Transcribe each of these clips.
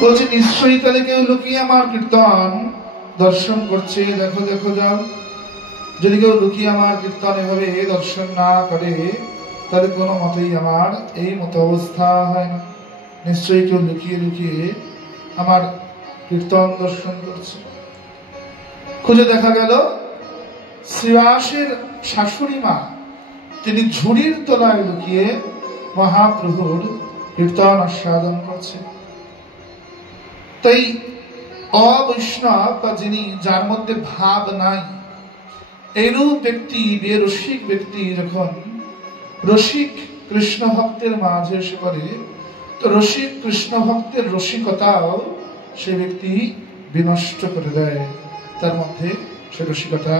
বলছে নিশ্চয়ই তাহলে কেউ লুকিয়ে আমার কীর্তন দর্শন করছে, দেখো দেখো যাও। যদি কেউ লুকিয়ে আমার কীর্তন এভাবে দর্শন না করে তাহলে কোনো মতেই আমার এই মতো অবস্থা হয় না। নিশ্চয়ই কেউ লুকিয়ে লুকিয়ে আমার কীর্তন দর্শন করছে। খুঁজে দেখা গেল শ্রীবাসের শাশুড়ি মা, তিনি ঝুড়ির তলায় লুকিয়ে মহাপ্রভুর কীর্তন আস্বাদন করছে। তাই অবৈষ্ণব বা যিনি, যার মধ্যে ভাব নাই, এইরূপ ব্যক্তি, বেরসিক ব্যক্তি যখন রসিক কৃষ্ণ ভক্তের মাঝে এসে পড়ে, তো রসিক কৃষ্ণ ভক্তের রসিকতাও সে ব্যক্তি বিনষ্ট করে দেয়, তার মধ্যে সে রসিকতা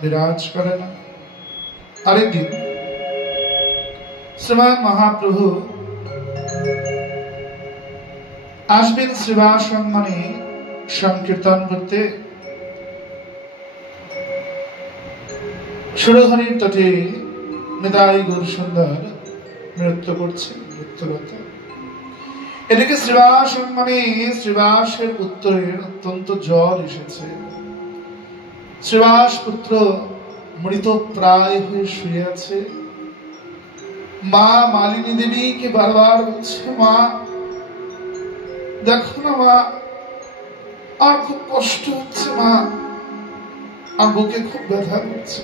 বিরাজ করে না। আরেকদিন শ্রীমান মহাপ্রভু আসবেন শ্রীবাস সম্মানে সংকীর্তন করতে। সুরধনির তটে নিতাই গৌর সুন্দর নৃত্য করছে, নৃত্যরত। এদিকে শ্রীবাস সম্মানে শ্রীবাসের পুত্রের অত্যন্ত জ্বর এসেছে। শ্রীবাস পুত্র মৃত প্রায় হয়ে শুয়ে আছে। মা মালিনী দেবীকে বারবার বলছে, মা দেখো না মা, আর খুব কষ্ট হচ্ছে মা, আর বুকে খুব ব্যথা করছে।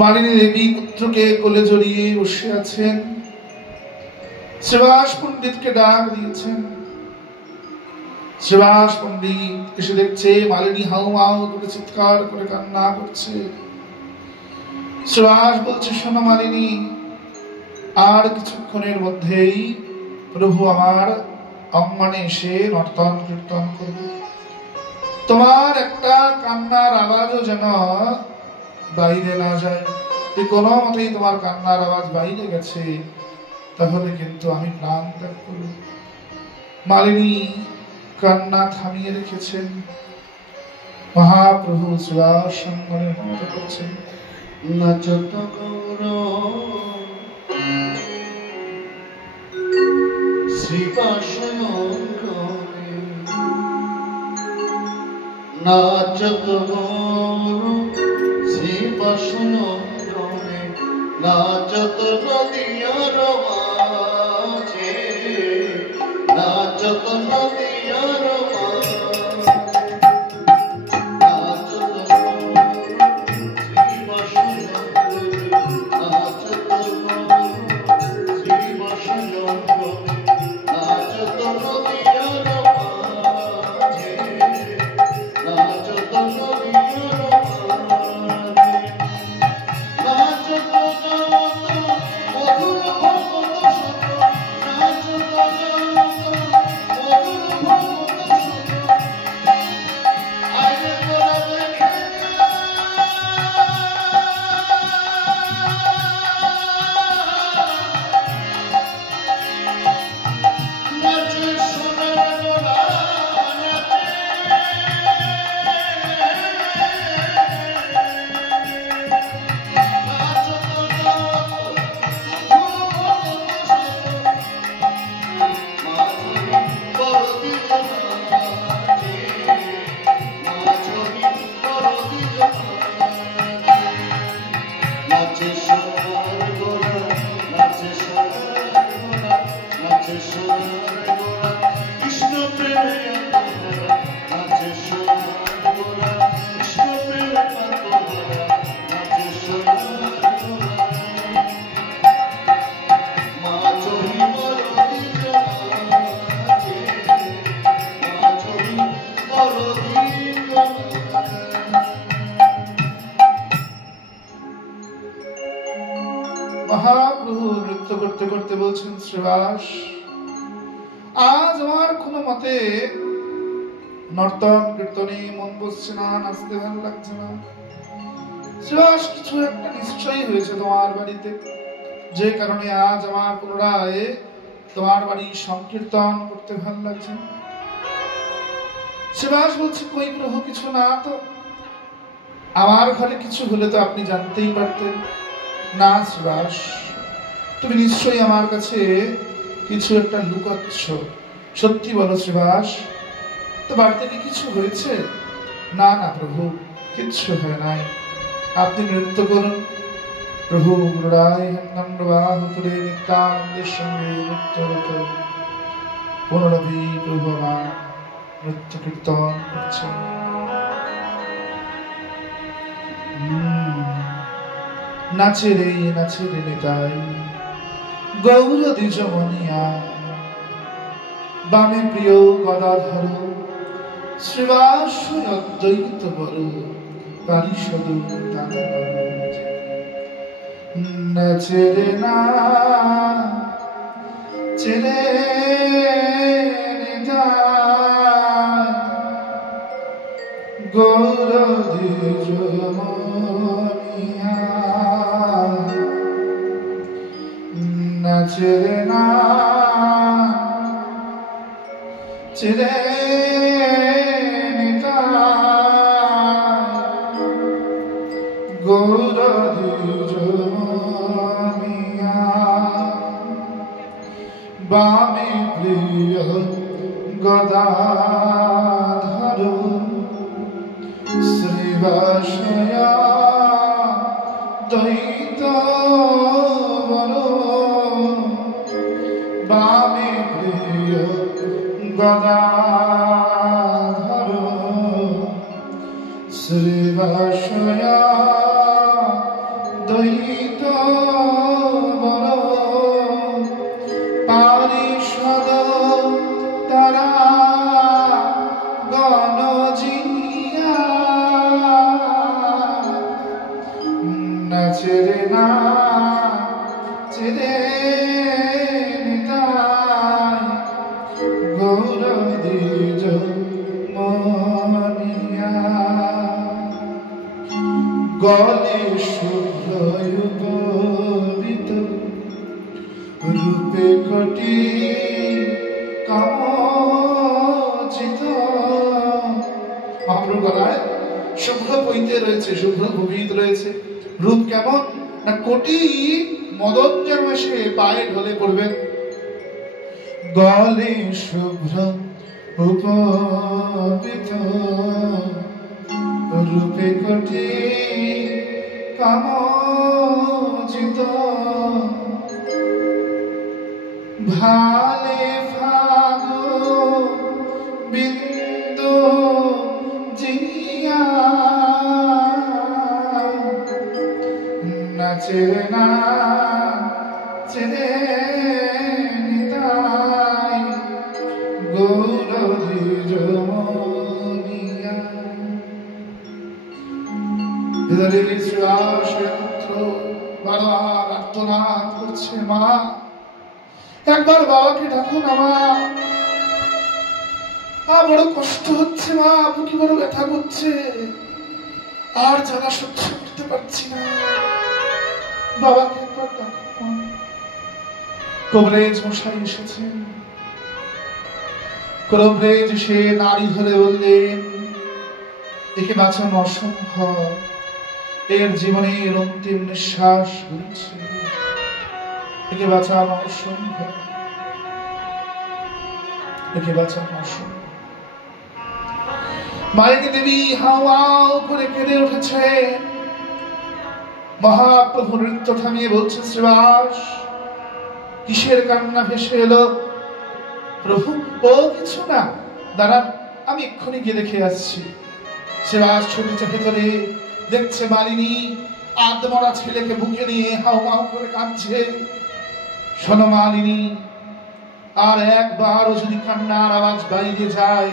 মালিনী দেবী পুত্রকে কোলে জড়িয়ে বসে আছেন। শ্রীবাস পণ্ডিতকে ডাক দিয়েছেন। শ্রীবাস পণ্ডিত এসে দেখছে মালিনী হাউ মাউ করে চিৎকার করে কান্না করছে। শ্রীবাস বলছে, শোনো মালিনী, আর কিছুক্ষণের মধ্যেই প্রভু আমার অঙ্গনে এসে নর্তন কীর্তন করবে। তোমার একটা কান্নার আওয়াজও যেন বাইরে না যায়। কোনো মতেই তোমার কান্নার আওয়াজ বাইরে গেছে তাহলে কিন্তু আমি প্রাণ ত্যাগ করব। মালিনী কান্না থামিয়ে রেখেছেন। মহাপ্রভু শ্রীবাস অঙ্গনে নৃত্য করছেন। নাচত গৌর শ্রীবাস অঙ্গনে, নাচত গৌর শ্রীবাস অঙ্গনে, নাচত নদিয়ার মাঝে, নাচত নদিয়ার মাঝে, নাচত শ্রীবাস অঙ্গনে, নাচত শ্রীবাস অঙ্গনে, নাচত নদিয়ার মাঝে, নাচত নদিয়ার মাঝে, নাচত মধুর ভগত শত, নাচত মধুর ভগত শত, আইরে তোরা দেখে নাচে সোনার গোলা, নাচে নাচত মধুর ভগত শত, মাঝরি বরদি জমাতে, মাঝরি বরদি জমাতে, নাচে সোনার গোলা, নাচে সোনার গোলা, নাচে সোনার গোলা, কৃষ্ণ প্রেমে আত্মহারা, নাচে সোনার গোলা, কৃষ্ণ প্রেমে আত্মহারা, নাচে সোনার গোলা, মাঝরি বরদি জমাতে, মাঝরি বরদি জমাতে। মহাপ্রভু নৃত্য করতে করতে বলছেন, শ্রীবাস আজ আমার কোনো মতে নর্তন কীর্তনে মন বসছে না, নাচতে ভালো লাগছে না। শ্রীবাস কিছু একটা নিশ্চয়ই হয়েছে তোমার বাড়িতে, যে কারণে আজ আমার পুনরায় তোমার বাড়ি সংকীর্তন করতে ভালো লাগছে না। শ্রীবাস বলছে, কই প্রভু কিছু না তো, আমার ঘরে কিছু হলে তো আপনি জানতেই পারতেন। না শ্রীবাস, তুমি নিশ্চয়ই আমার কাছে কিছু একটা লুকাচ্ছ, সত্যি বলো শ্রীবাস, তো বাড়িতে কি কিছু হয়েছে? না না প্রভু, কিচ্ছু হয় নাই, আপনি নৃত্য করুন। প্রভু গুরুরায় হেমদণ্ডবাহ তুলে নিত্যানন্দের সঙ্গে নৃত্যরত পুনরবি প্রভু আমার নৃত্য কীর্তন করছেন। নাচে রে নিতাই গৌর দ্বিজমনিয়া, বামে প্রিয় গদাধর শ্রীবাস অদ্বৈত বর পারিষদ নাচে রে না চেরে গৌর দ্বিজমনিয়া, নাচে রে না চেরে গৌর দ্বিজমনিয়া, বামে প্রিয় গদাধর শ্রীবাসয়া দ্বৈত বর, বামে প্রিয় গদাধর শ্রীবাসয়া দ্বৈত বর, পারিষদ তারা গণজিয়া, নাচে রে না চেরে নিতাই গৌর দ্বিজমনিয়া, গলে শুভ্র উপবিত রূপে কোটি কামচিত। মহাপ্রভু গলায় শুভ্র পৈতে রয়েছে, শুভ্র ভূমিত রয়েছে। রূপ কেমন না কোটি মদন যেন এসে পায়ে ঢলে পড়বেন। গলে শুভ্র উপবিত রূপে কোটি কামচিত, ভালে ফাগো বিন্দু জিয়া, নাচে না চেরে নিতাই গৌর দ্বিজমনিয়া। বারবার আর্তনাদ করছে, মা একবার বাবাকে ডাকো না মা, বড় কষ্ট হচ্ছে মা, বুকে বড় ব্যথা করছে, আর যারা সহ্য করতে পারছি না, বাবাকে একবার ডাকো। কবরেজ মশাই এসেছেন। কবরেজ সে নারী ধরে বললেন, একে বাঁচানো অসম্ভব, এর জীবনের অন্তিম নিঃশ্বাস ঘুরছে, একে বাঁচানো অসম্ভব, একে বাঁচানো অসম্ভব। মালিনী দেবী হাওয়াও করে কেঁদে উঠেছে। মহাপ্রভু নৃত্য থামিয়ে বলছে, শ্রীবাস কিসের কান্না ভেসে এলো? প্রভু ও কিছু না, দাঁড়ান আমি এক্ষুনি গিয়ে দেখে আসছি। শ্রীবাস ছুটেছে ভেতরে, দেখছে মালিনী আদমরা ছেলেকে বুকে নিয়ে হাও হাও করে কাঁদছে। শোনো মালিনী, আর একবারও যদি কান্নার আওয়াজ বাইরে যায়,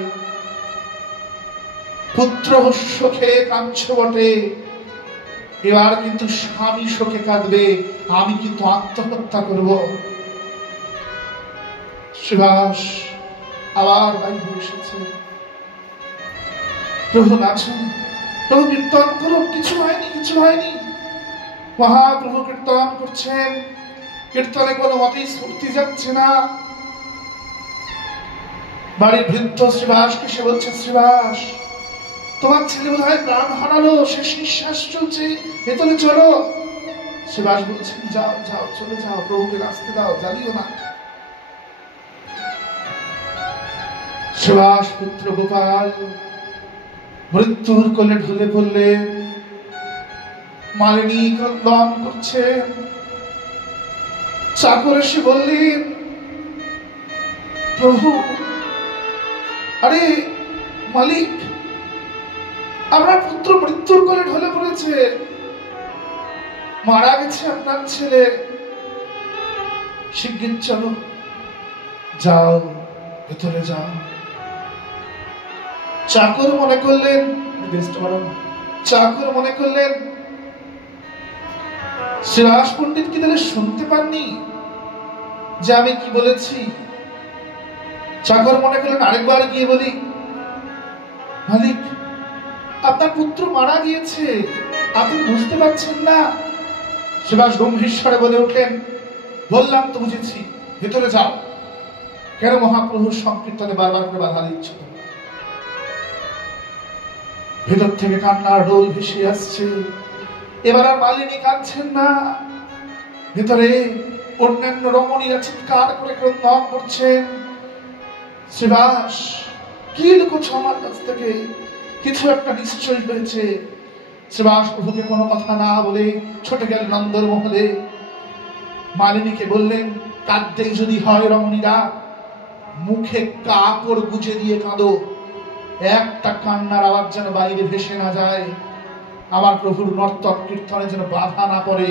পুত্র শোকে কাঁদছ বটে, এবার কিন্তু স্বামী শোকে কাঁদবে, আমি কিন্তু আত্মহত্যা করব। শ্রীবাস আবার বাইরে এসেছে। প্রভু নাচুন, প্রভু কীর্তন করুন, কিছু হয়নি, কিছু হয়নি। মহাপ্রভু কীর্তন করছেন, কীর্তনে কোনো মতেই স্ফূর্তি যাচ্ছে না। বাড়ির বৃদ্ধ শ্রীবাসকে সে বলছে, শ্রীবাস তোমার ছেলে বোধ হয় প্রাণ হারালো, শেষ নিঃশ্বাস চলছে, ভেতরে চলো। শ্রীবাস বলছেন, যাও যাও চলে যাও, প্রভুকে আসতে দাও, জ্বালিও না। সুভাষ পুত্র গোপাল মৃত্যুর কোলে ঢলে পড়লে মালিনী ক্রন্দন করছে। চাকর এসে বললেন, প্রভু, আরে মালিক, আপনার পুত্র মৃত্যুর কোলে ঢলে পড়েছে, মারা গেছে আপনার ছেলে, শিগগির চলো, যাও, ভেতরে যাও। চাকর মনে করলেন শ্রীবাস পণ্ডিত কি তাহলে শুনতে পাননি যে আমি কি বলেছি? চাকর মনে করলেন আরেকবার গিয়ে বলি, মালিক, আপনার পুত্র মারা গিয়েছে, আপনি বুঝতে পারছেন না? শ্রীবাস গম্ভীর স্বরে বলে উঠলেন, বললাম তো, বুঝেছি, ভেতরে যাও। কেন মহাপ্রভুর সংকীর্তনে বারবার করে বাধা দিচ্ছ? ভেতর থেকে কান্নার রোল ভেসে আসছে। এবার আর মালিনী কাঁদছেন না। ভেতরে অন্যান্য রমণীরা চিৎকার করে ক্রন্দন করছেন, শ্রীবাস, কি লুকোছো আমার কাছ থেকে? কিছু একটা নিশ্চয়ই হয়েছে। শ্রীবাস প্রভুকে কোনো কথা না বলে ছুটে গেল নন্দর মহলে। মালিনীকে বললেন, কাঁদতেই যদি হয় রমণীরা, মুখে কাপড় গুজে দিয়ে কাঁদো, একটা কান্নার আওয়াজ যেন বাইরে ভেসে না যায়, আমার প্রভুর নর্তক কীর্তনে যেন বাধা না পড়ে,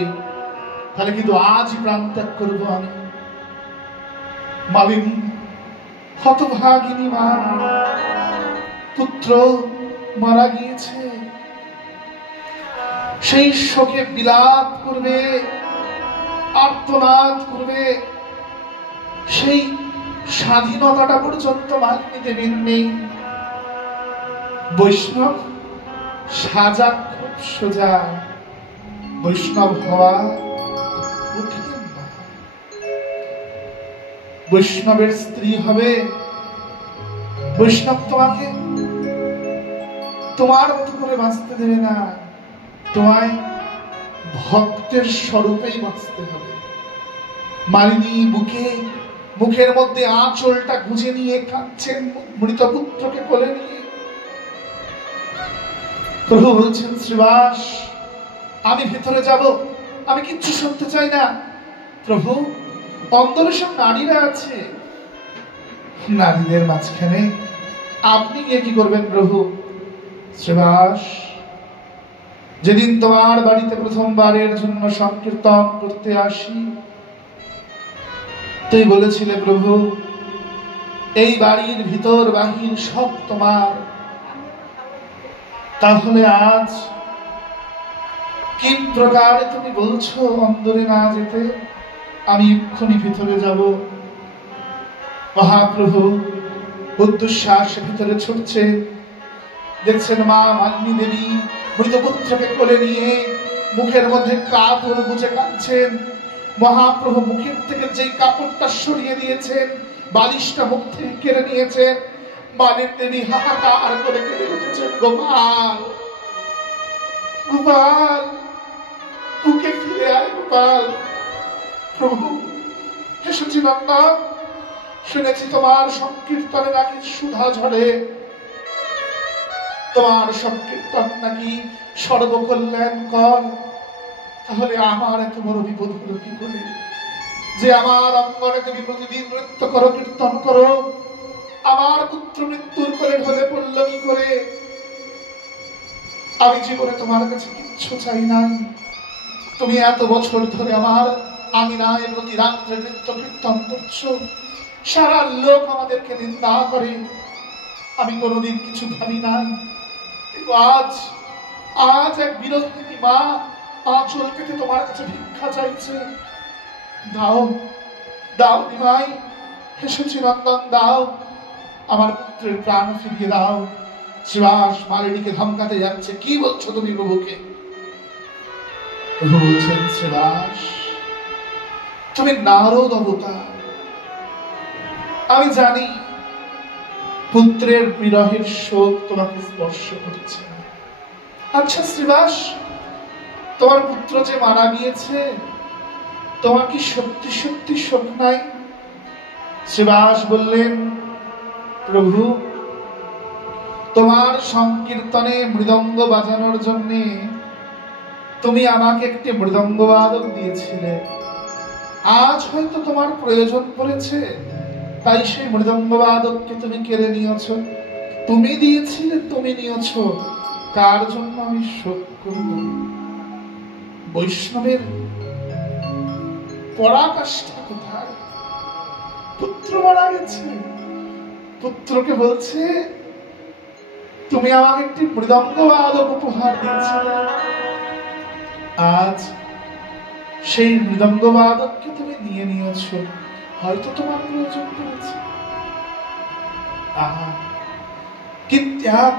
তাহলে কিন্তু আজ প্রাণ ত্যাগ করবো আমি। মালিনী, হতভাগিনী মা, পুত্র মারা গিয়েছে, সেই শোকে বিলাপ করবে, আর্তনাদ করবে, সেই স্বাধীনতাটা পর্যন্ত মালিনী দেবেন নেই। বৈষ্ণব সাজা খুব সোজা, বৈষ্ণব হওয়া কঠিন না। বৈষ্ণবের স্ত্রী হবে, বৈষ্ণব তোমাকে তোমার মতো করে বাঁচতে দেবে না, তোমায় ভক্তের স্বরূপেই বাঁচতে হবে। মালিনী মুখের মধ্যে আঁচলটা গুজে নিয়ে কাঁদছেন মৃত পুত্রকে কোলে নিয়ে। প্রভু বলছেন, শ্রীবাস, আমি ভেতরে যাব, আমি কিচ্ছু শুনতে চাই না। প্রভু, অন্দরে সব নারীরা আছে, নারীদের মাঝখানে আপনি গিয়ে কি করবেন প্রভু? শ্রীবাস, যেদিন তোমার বাড়িতে প্রথমবারের জন্য সংকীর্তন করতে আসি, তুই বলেছিলে প্রভু, এই বাড়ির ভিতর বাহির সব তোমার। তাহলে আজ কি প্রকারে তুমি বলছো অন্দরে না যেতে? আমি এক্ষুনি ভিতরে যাব। মহাপ্রভু উদ্দুশ্বাস ভিতরে ছুটছে। দেখছেন মা মালিনী দেবী মৃত পুত্রকে কোলে নিয়ে মুখের মধ্যে কাপড় গুজে কাঁদছেন। মহাপ্রভু মুখের থেকে যেই কাপড়টা সরিয়ে দিয়েছেন, বালিশটা মুখ থেকে কেড়ে নিয়েছেন। মালিনী দেবী হাহাকার করে কেঁদে উঠেছেন, গোপাল, গোপাল, বুকে ফিরে আয় গোপাল। প্রভু, এসেছি নন্দন, শুনেছি তোমার সংকীর্তনে নাকি সুধা ঝরে, তোমার সংকীর্তন নাকি সর্বকল্যাণকর। তাহলে আমার এত বড় বিপদ হলো কি করে যে আমার অঙ্গনে তুমি প্রতিদিন নৃত্য করো, কীর্তন করো? আমার পুত্র মৃত্যুর কোলে ঢলে পড়লো কি করে? আমি জীবনে তোমার কাছে কিচ্ছু চাই নাই। তুমি এত বছর ধরে আমার আঙিনায় প্রতি রাত্রে নৃত্য কীর্তন করছো, সারা লোক আমাদেরকে নিন্দা করে, আমি কোনোদিন কিছু ভাবি নাই। কিন্তু আজ এক বিরোধী মা আঁচল কেটে তোমার কাছে ভিক্ষা চাইছে। দাও, দাও নিমাই, এসেছি নন্দন, দাও, আমার পুত্রের প্রাণ ফিরিয়ে দাও। শ্রীবাস মালিনীকে ধমকাতে যাচ্ছে, কি বলছো তুমি প্রভুকে? প্রভু বলছেন, শ্রীবাস, তুমি নারদ অবতার। আমি জানি পুত্রের বিরহের শোক তোমাকে স্পর্শ করেছে। আচ্ছা শ্রীবাস, তোমার পুত্র যে মারা গিয়েছে, তোমার কি সত্যি সত্যি শোক নাই? শ্রীবাস বললেন, প্রভু, তোমার সংকীর্তনে মৃদঙ্গ বাজানোর জন্য তুমি আমাকে একটি মৃদঙ্গ বাদক দিয়েছিলে। আজ হয়তো তোমার প্রয়োজন পড়েছে, তাই সেই মৃদঙ্গ বাদককে তুমি কেড়ে নিয়েছ। তুমি দিয়েছিলে, তুমি নিয়েছ, কার জন্য আমি শোক করব? বৈষ্ণবের পরাকাষ্ঠা কোথায়? পুত্র মারা গেছে, পুত্রকে বলছে তুমি আমাকে একটি মৃদঙ্গ বাদক উপহার দিয়েছিলে, আজ সেই মৃদঙ্গ বাদককে তুমি নিয়ে নিয়েছ। হয়তো তোমার প্রয়োজন পড়েছে। আহা, কি ত্যাগ!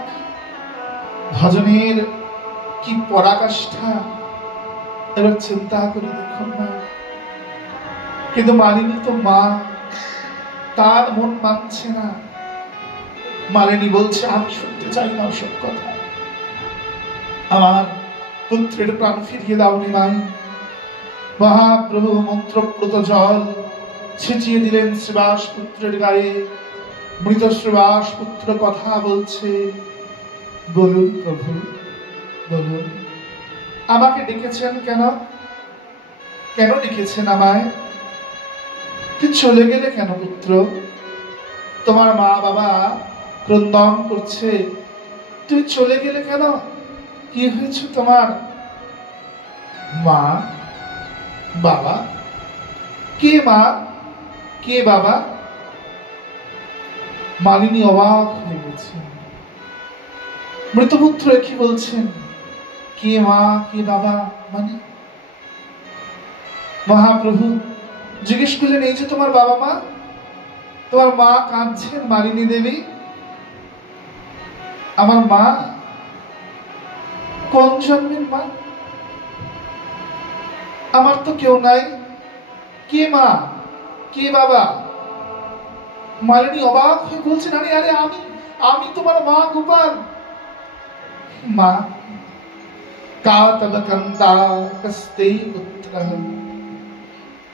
ভজনের কি পরাকাষ্ঠা! এবার চিন্তা করে দেখুন না। কিন্তু মালিনী তো মা, তার মন মানছে না। মালিনী বলছে আমি শুনতে চাই না ওসব কথা। আমার পুত্রের প্রাণ ফিরিয়ে দাওনি মাই। মহাপ্রভু মন্ত্রপ্রত জল ছিটিয়ে দিলেন শ্রীবাস পুত্রের গায়ে। মৃত শ্রীবাস পুত্র কথা বলছে, বলুন প্রভু, বলুন আমাকে ডেকেছেন কেন? কেন ডেকেছেন আমায়? তুই চলে গেলে কেন পুত্র? তোমার মা বাবা ক্রন্দন করছে, তুই চলে গেলে কেন? কি হয়েছে তোমার? মা, বাবা? কে মা, কে বাবা? মালিনী অবাক হয়ে গেছে। মৃতপুত্র কি বলছেন? কে মা, কে বাবা মানে? মহাপ্রভু জিজ্ঞেস করলেন, এই যে তোমার বাবা মা, তোমার মা কাঁদছেন মালিনী দেবী। আমার মা কোন জন্মের মা? আমার তো কেউ নাই। কে মা, কে বাবা? মালিনী অবাক হয়ে বলছেন, আরে আরে আমি আমি তোমার মা গোপাল। মা, का तब कंता कस्ते पुत्र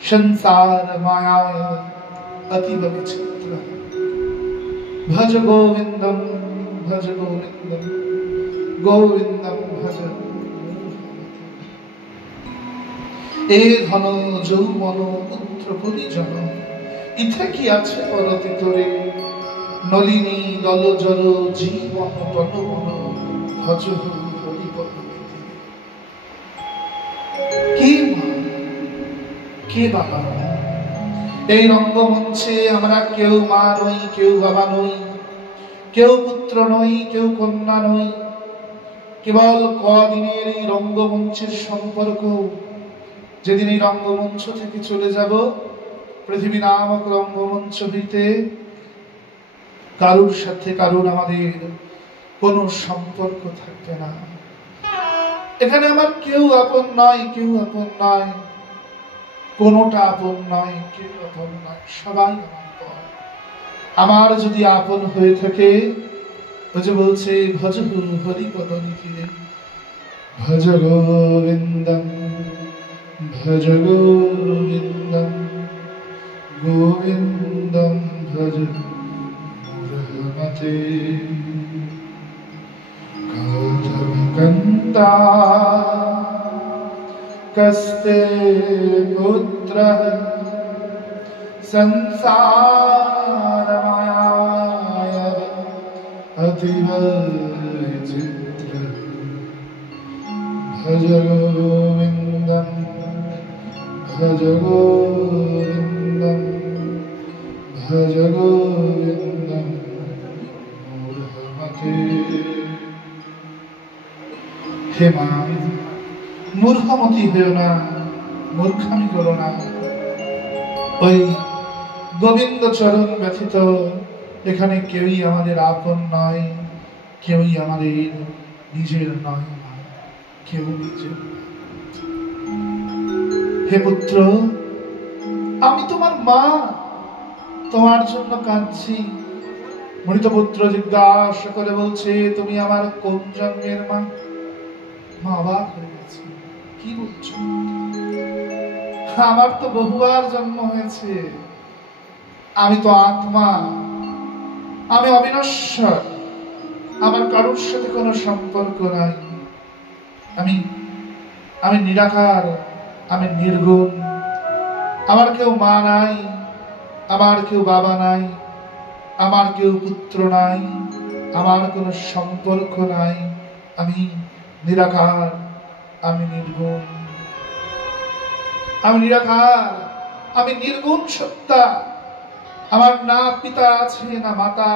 संसार माया अतीव विचित्र भज गोविंदम भज गोविंदम गोविंदम भज। ए धन যৌবন পুত্র পরিজন ইথে কি আছে পরতি তোরে নলিনী দল জল জীবন তনবন ভজ হরিপদ। কে মা, কে বাবা? এই রঙ্গমঞ্চে আমরা কেউ মা নই, কেউ বাবা নই, কেউ পুত্র নই, কেউ কন্যা নই। কেবল কদিনের এই রঙ্গমঞ্চের সম্পর্ক। যেদিন এই রঙ্গমঞ্চ থেকে চলে যাব, পৃথিবী নামক রঙ্গমঞ্চ হইতে কারুর সাথে কারুর আমাদের কোনো সম্পর্ক থাকবে না। এখানে আমার কেউ আপন নয়, কেউ আপন নয়, কোনোটা আপন নয়, কেউ আপন নয়, সবাই আমার পর। আমার যদি আপন হয়ে থাকে, ও যে বলছে ভজ হরিপদ নিখিলে ভজ গোবিন্দম ভজ গোবিন্দম গোবিন্দম ভজ রহমতে कंता कस्ते पुत्र संसार माया अतीव विचित्र भज गोविंदम भज गोविंदम भज गोविंदम मूढ़मते। হে মা, মূর্খমতি হইও না, মূর্খামি করো না। ওই গোবিন্দ চরণ ব্যথিত এখানে কেউই আমাদের আপন নয়, কেউই আমাদের নিজের নয়, কেউ নিজের। হে পুত্র, আমি তোমার মা, তোমার জন্য কাঁদছি। মৃত পুত্র জিজ্ঞাসা করে বলছে, তুমি আমার কোন জন্মের মা? মা অবাক হয়ে গেছে, কি বলছো? আমার তো বহুবার জন্ম হয়েছে, আমি তো আত্মা, আমি অবিনশ্বর, আমার কারোর সাথে কোনো সম্পর্ক নাই। আমি আমি নিরাকার, আমি নির্গুণ। আমার কেউ মা নাই, আমার কেউ বাবা নাই, আমার কেউ পুত্র নাই, আমার কোনো সম্পর্ক নাই। আমি নিরাকার, আমি নির্গুণ। আমি নিরাকার, আমি নির্গুণ সত্তা। আমার না পিতা আছে না মাতা।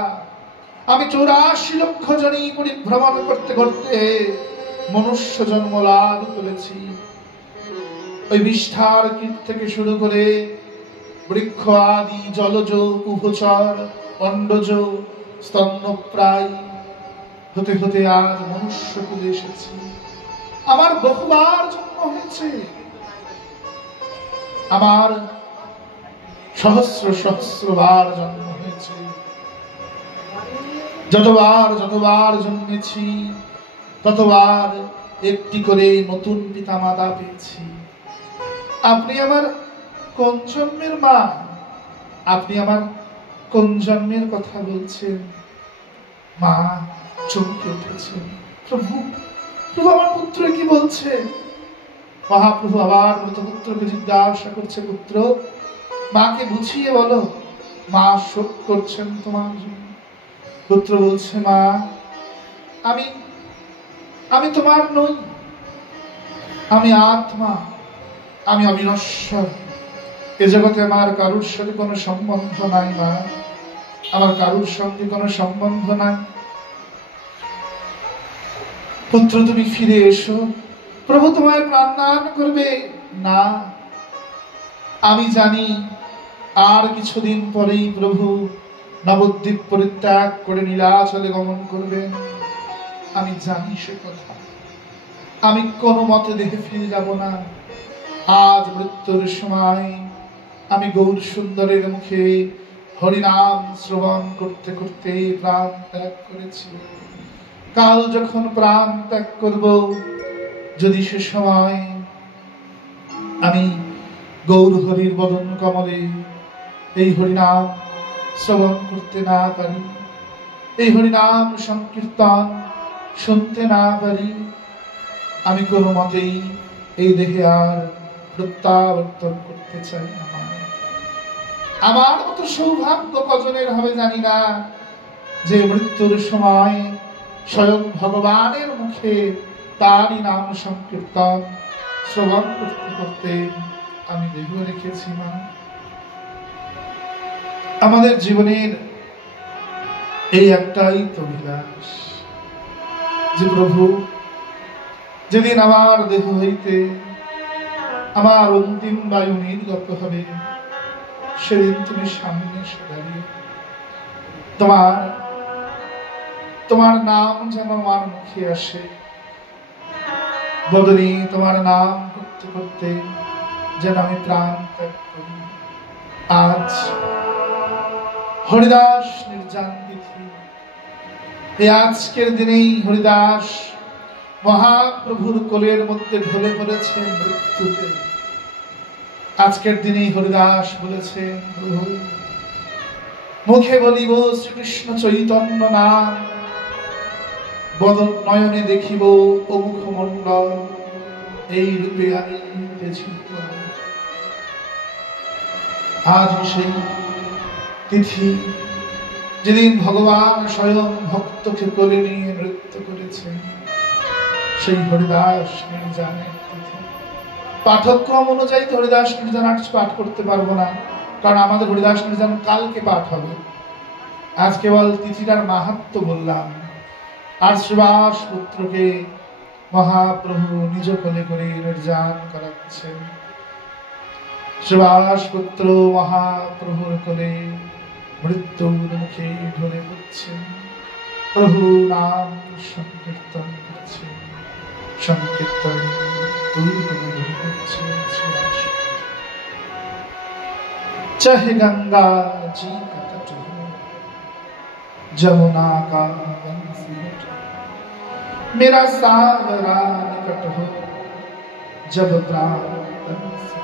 আমি 84 লক্ষ জনই পরিভ্রমণ করতে করতে মনুষ্য জন্ম লাভ করেছি। ওই বিষ্ঠার কীট থেকে শুরু করে বৃক্ষ আদি, জলজ, উভচর, অন্ডজ, স্তন্যপ্রায় হতে হতে আজ মনুষ্য কুলে এসেছি। আমার বহুবার জন্ম হয়েছে, আমার সহস্র সহস্রবার জন্ম হয়েছে। যতবার জন্মেছি ততবার একটি করে নতুন পিতামাতা পেয়েছি। আপনি আমার কোন জন্মের মা? আপনি আমার কোন জন্মের কথা বলছেন? মা চমকে উঠেছেন। প্রভু, প্রভু আমার পুত্র কি বলছে? মহাপ্রভু আবার মৃত পুত্রকে জিজ্ঞাসা করছে, পুত্র, মাকে বুঝিয়ে বলো, মা শোক করছেন তোমার জন্য। পুত্র বলছে, মা আমি আমি তোমার নই, আমি আত্মা, আমি অবিনশ্বর। এ জগতে আমার কারুর সাথে কোনো সম্বন্ধ নাই মা, আমার কারুর সঙ্গে কোনো সম্বন্ধ নাই। পুত্র তুমি ফিরে এসো, প্রভু তোমায় প্রাণদান করবে। না, আমি জানি আর কিছুদিন পরেই প্রভু নবদ্বীপ পরিত্যাগ করে নীলাচলে গমন করবেন। আমি জানি সে কথা। আমি কোনো মতে দেহে ফিরে যাব না। আজ মৃত্যুর সময় আমি গৌর সুন্দরের মুখে হরিনাম শ্রবণ করতে করতে প্রাণ ত্যাগ করেছি। কাল যখন প্রাণ ত্যাগ করব, যদি সে সময় আমি গৌর হরির বদন কমলে এই হরিনাম শ্রবণ করতে না পারি, এই হরিনাম সংকীর্তন শুনতে না পারি, আমি কোনো মতেই এই দেহে আর প্রত্যাবর্তন করতে চাই না। আমার মতো সৌভাগ্য কজনের হবে জানি না, যে মৃত্যুর সময় স্বয়ং ভগবানের মুখে তারই নাম সংকীর্তন শ্রবণ করতে করতে আমি দেহ রেখেছি। মা, আমাদের জীবনের এই একটাই তো অভিলাষ, যে প্রভু যেদিন আমার দেহ হইতে আমার অন্তিম বায়ু নির্গত হবে, সেদিন তুমি সামনে এসে দাঁড়িয়ে তোমার নাম যেন আমার মুখে আসে। বদনী তোমার নাম করতে করতে যেন আমি প্রাণ ত্যাগ করি। আজ হরিদাস নির্জান তিথি। এই আজকের দিনেই হরিদাস মহাপ্রভুর কোলের মধ্যে ঢলে পড়েছে মৃত্যুতে। আজকের দিনেই হরিদাস বলেছে, প্রভু মুখে বলিব শ্রীকৃষ্ণ চৈতন্য নাম, বদন নয়নে দেখিব ও মুখমণ্ডল, এই রূপে আমি আজ সেই তিথি, যেদিন ভগবান স্বয়ং ভক্তকে কোলে নিয়ে নৃত্য করেছেন, সেই হরিদাস নির্জানের তিথি। পাঠক্রম অনুযায়ী হরিদাস নির্জন আজ পাঠ করতে পারবো না, কারণ আমাদের হরিদাস নির্জন কালকে পাঠ হবে। আজ কেবল তিথিটার মাহাত্ম্য বললাম। আর শ্রীবাস পুত্রকে মহাপ্রভু নিজ কোলে করে নির্জান করাচ্ছেন। শ্রীবাস পুত্র মহাপ্রভুর কোলে মৃত্যুর মুখে ঢলে পড়ছেন, প্রভু নাম সংকীর্তন করছেন। সংকীর্তন चाहे गंगा जी का तट हो, जमुना का बंसी हो, मेरा सावरा निकट हो, जब प्राण से।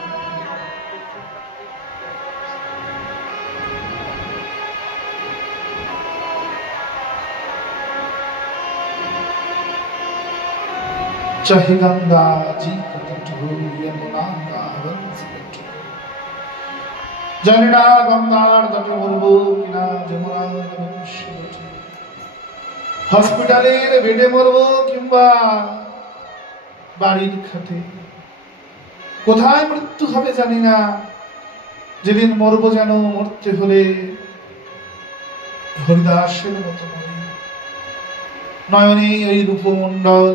चाहे गंगा जी का तट हो यमुना का बंस तट हो। জানি না গঙ্গার তটে মরবো কিনা যমুনার বংশী তটে, হসপিটালের বেডে মরবো কিংবা বাড়ির খাটে, কোথায় মৃত্যু হবে জানি না। যেদিন মরবো যেন মরতে হলে হরিদাসের মতো মরি। নয়নে ওই রূপমণ্ডল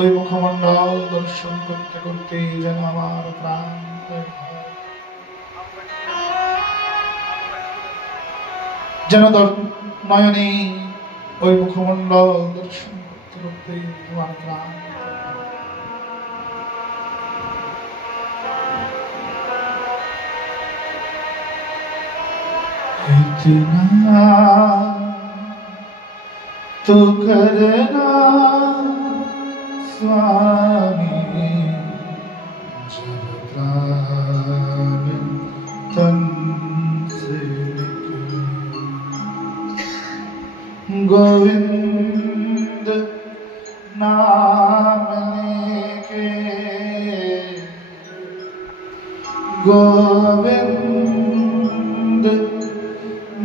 ওই মুখমণ্ডল দর্শন করতে করতে যেন আমার প্রাণ যেন নয়নে ওই মুখমণ্ডল দর্শন করতে করতে আমার প্রাণ। इतना तो करना स्वामी जब प्राण तन से निकले। गोविंद नाम लेके गोविंद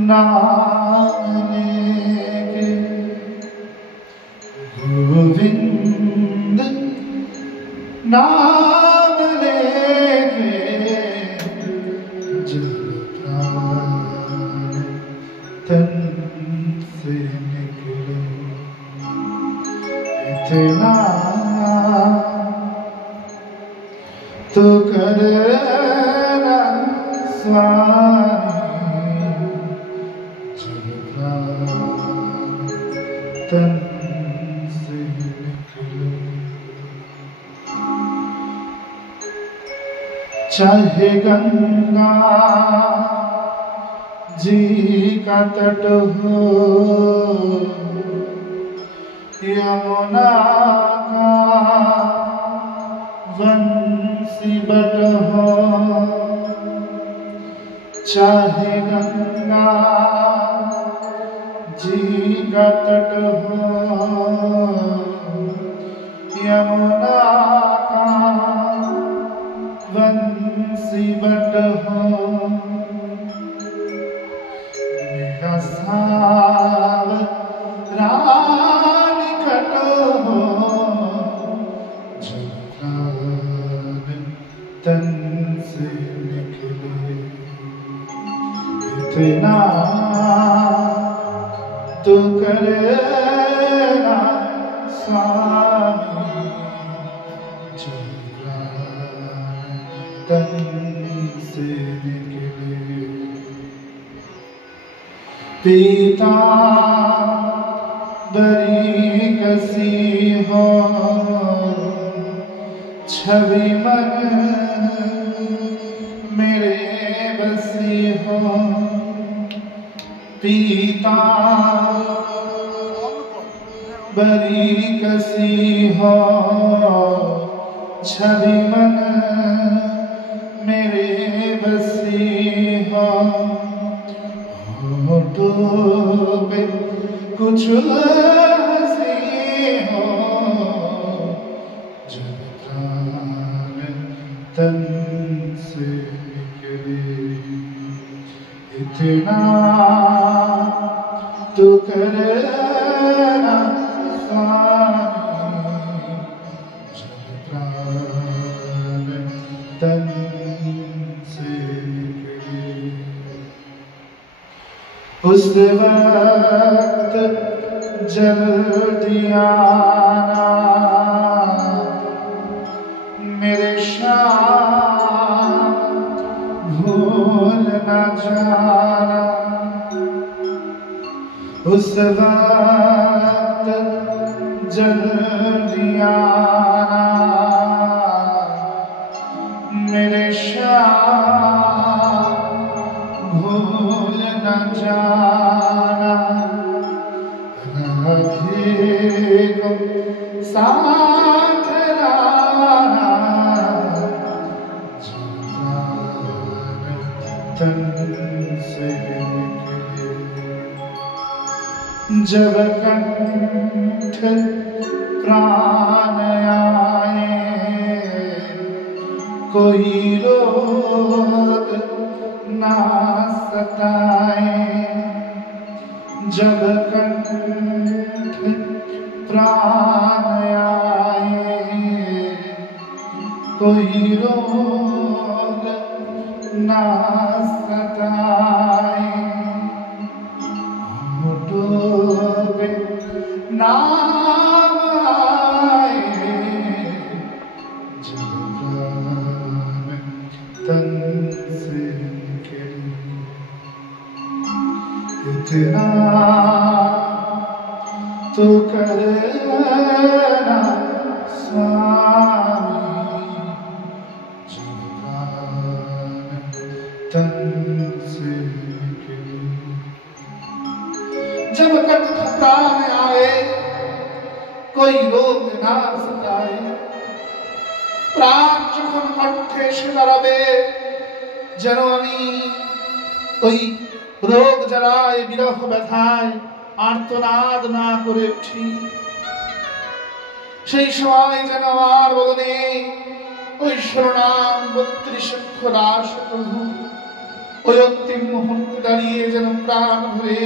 नाम लेके गोविंद नाम लेके जब प्राण तन से निकले। इतना तो करना स्वामी जब प्राण तन से निकले। चाहे गंगा जी का तट हो यमुना का बंसी बट हो, चाहे गंगा जी का तट हो यमुना का बंसी बट हो। मेरा सावरान कट हो जब प्राण तन से निकले। इतना तो करना स्वामी जब प्राण तन से निकले। पीता बरी कसी हो छवि मन मेरे बसी हो। पीता बरी कसी हो छवि मन मेरे बसी हो। होठों पे कुछ हंसी हो जब प्राण तन से निकले। इतना तो करना स्वामी जब प्राण तन से निकले। उस वक्त जल्दी आना मेरे श्याम भूल न जाना। उस वक्त जल्दी आना मेरे श्याम भूल न जाना। राधे को साथ लाना जब प्राण तन से निकले। जब कंठ प्राण आए कोई रोग ना सताए जब कंठ प्राण आए कोई रोग ना सताए डूबे नाम आए जब प्राण तन से निकले इतना तो करना स्वामी जब प्राण तन से निकले जब कंठ प्राण आए कोई रोग ना सताए प्राण যখন কণ্ঠে এসে দাঁড়াবে যেন আমি ওই রোগ জ্বালায় বিরহ ব্যথায় আর্তনাদ না করে উঠি সেই সময় যেন আমার বদনে ওই শিরোনাম 32 অক্ষর আসে প্রভু ওই অন্তিম মুহূর্তে দাঁড়িয়ে যেন প্রাণ ভরে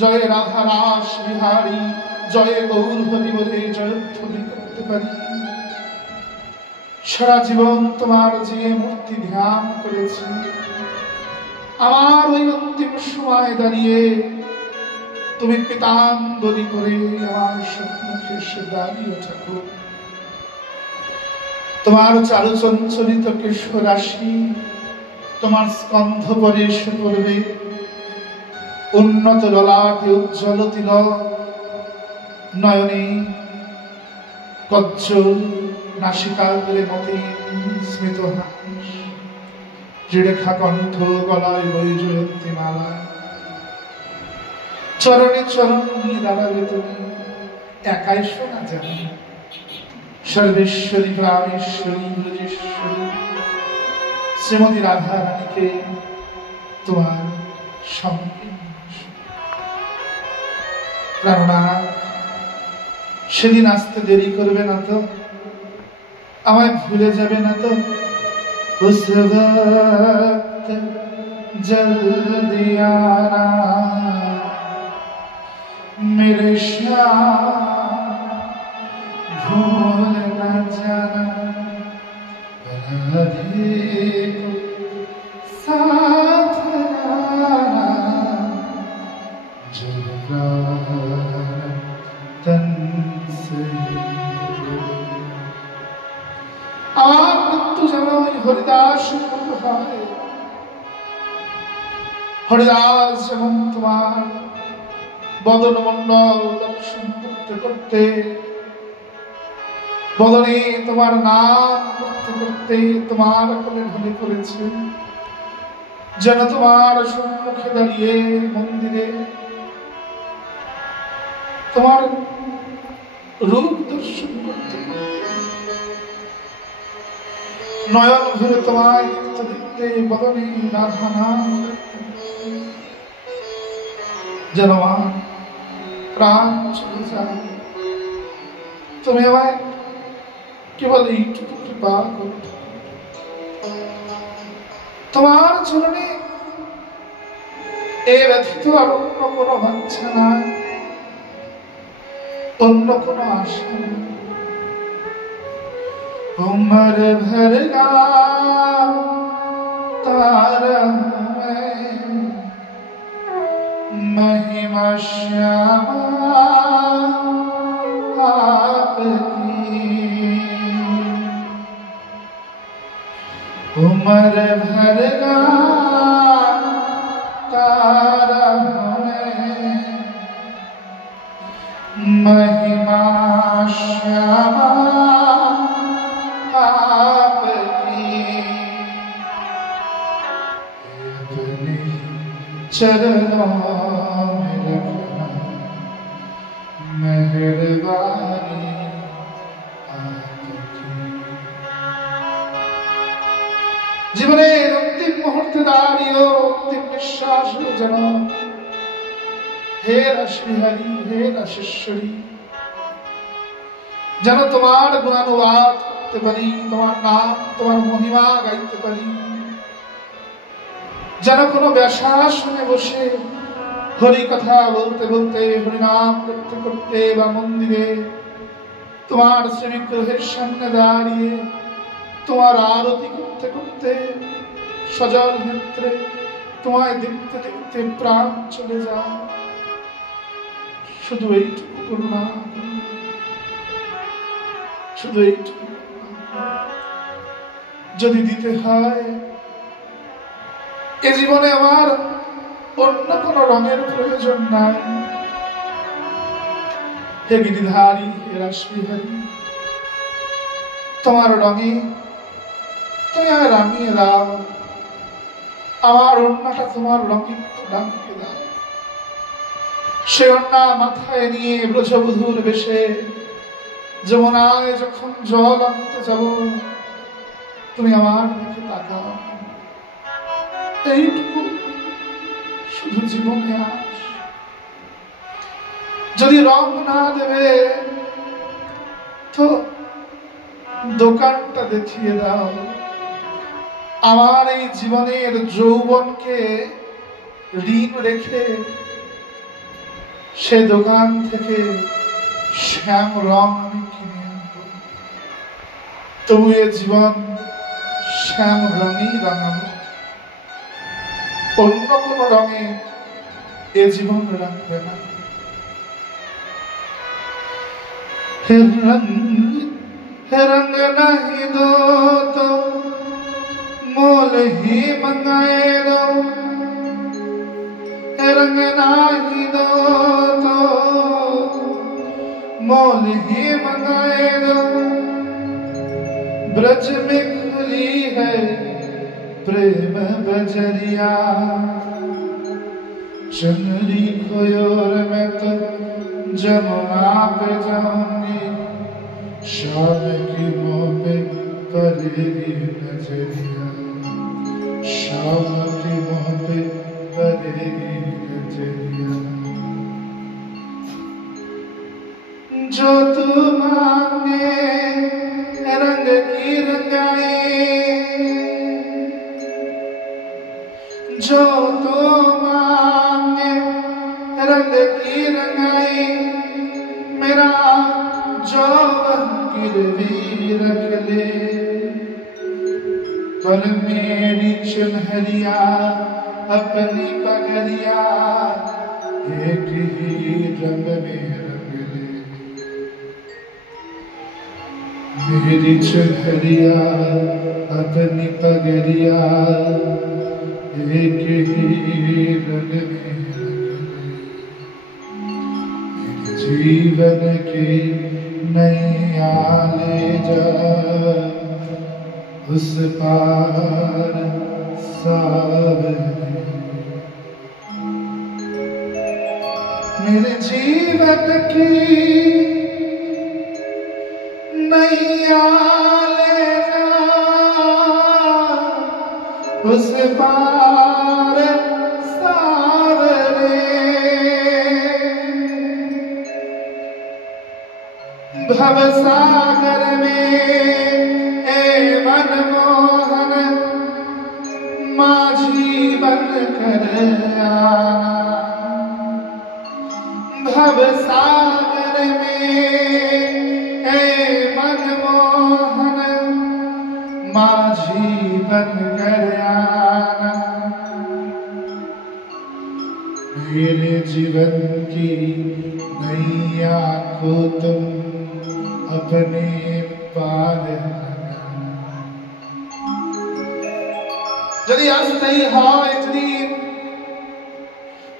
জয় রাধা রাস বিহারী জয় গৌর হরি বলে জয়ধ্বনি করতে পারি সারা জীবন তোমার যে মূর্তি ধ্যান করেছি আমার ওই অন্তিম সময় দাঁড়িয়ে তুমি পিতাম্বরী করে আমার সম্মুখে এসে দাঁড়িয়ে ঠাকুর তোমার চারু চঞ্চলিত কেশরাশি তোমার স্কন্ধ পরে এসে পড়বে উন্নত ললাটে উজ্জ্বল তিলক নয়নে কজ্জল নাসিকাগ্রে মতি স্মিত হাস রেখা কণ্ঠ গলায় বৈজয়ন্তী মালা চরণে চরণ নিয়ে দাঁড়াবে তুমি একাই শোনা যাবে সর্বেশ্বরী প্রাণেশ্বরী ব্রজেশ্বরী শ্রীমতী রাধা রানীকে তোমার সঙ্গে প্রাণনাথ সেদিন আসতে দেরি করবে না তো আমায় ভুলে যাবে না তো उस वक्त जल्दी आना मेरे श्याम भूल न जाना राधे को साथ लाना जब प्राण तन से আমার মৃত্যু যেন হরিদাস হয় হরিদাস যেমন তোমার বদন মন্ডল দর্শন করতে করতে বদনে তোমার নাম করতে করতে তোমার কোলে ঢলে পড়েছে যেন তোমার সম্মুখে দাঁড়িয়ে মন্দিরে তোমার রূপ দর্শন করতে নয়ন ভরে তোমায় দেখতে দেখতে বদনে রাধা নাম যেন আমার প্রাণ চলে যায় তুমি আমায় কেবল এইটুকু কৃপা করো তোমার চরণে এ ব্যথিত আর অন্য কোনো বাচ্চা নাই অন্য কোনো আশা নেই उम्र भर का तारा मैं महिमा श्यामा आपकी उम्र भर का तारा मैं महिमा श्यामा चरणों में रखना मेहरबानी आपकी জীবনের অন্তিম মুহূর্তে দাঁড়িয়ে অন্তিম নিঃশ্বাস যেন হে রাসবিহারী হে রাসেশ্বরী যেন তোমার গুণানুবাদ করতে পারি, তোমার নাম তোমার মহিমা গাইতে পারি, যেন কোনো ব্যাসাসনে বসে হরি কথা বলতে বলতে, হরিনাম করতে করতে বা মন্দিরে তোমার শ্রীবিগ্রহের সামনে দাঁড়িয়ে তোমার আরতি করতে করতে সজল নেত্রে তোমায় দেখতে দেখতে প্রাণ চলে যায়। শুধু এইটুকু করুণা, শুধু এইটুকু যদি দিতে হয়। এ জীবনে আমার অন্য কোন রঙের প্রয়োজন নাই। হে গিরিধারী, হে রাসবিহারী, তোমার রঙে তুমি আর রাঙিয়ে দাও, আমার অন্যটা তোমার রঙে রাঙিয়ে দাও। সে অন্যা মাথায় নিয়ে ব্রজবধূর বেশে যমুনায় যখন জল আনতে যাব, তুমি আমার দিকে তাকাও। এইটুকু শুধু জীবনে আস। যদি রং না দেবে তো দোকানটা দেখিয়ে দাও। আমার এই জীবনের যৌবনকে ঋণ রেখে সে দোকান থেকে শ্যাম রং আমি কিনে আনবো, তবু এ জীবন শ্যাম রঙেই রাঙাবো। অন্য কোন রঙে এ জীবন রাখবে না। रंग नहीं दो तो मोल ही मंगाए दो, रंग नहीं दो तो मोल ही मंगाए दो। ब्रज में खुली है प्रेम बजरिया, चुनरी खोयोर में तो जमुना पे जाऊंगी, शाम की मोह पे पड़ेगी नजरिया, शाम की मोह पे पड़ेगी नजरिया। जो तू मांगे रंग की रंगाई, जो तू मांगे रंग की रंगाई, मेरा जौवन गिरवी रख ले। पर मेरी चुनहरिया अपनी पगरिया एक ही रंग में रंग ले। मेरी चुनहरिया अपनी पगरिया एक ही रंग में रंग ले। जीवन की नैया ले जा उस पार सावरे, मेरे जीवन की नैया ले जा उस पार सावरे। भव सागर में ए मनमोहन माझी बन कर आना। भव सागर में ए मनमोहन माझी बन कर आना। मेरे जीवन की नैया को तुम अपने पार যদি আসতেই হয় একদিন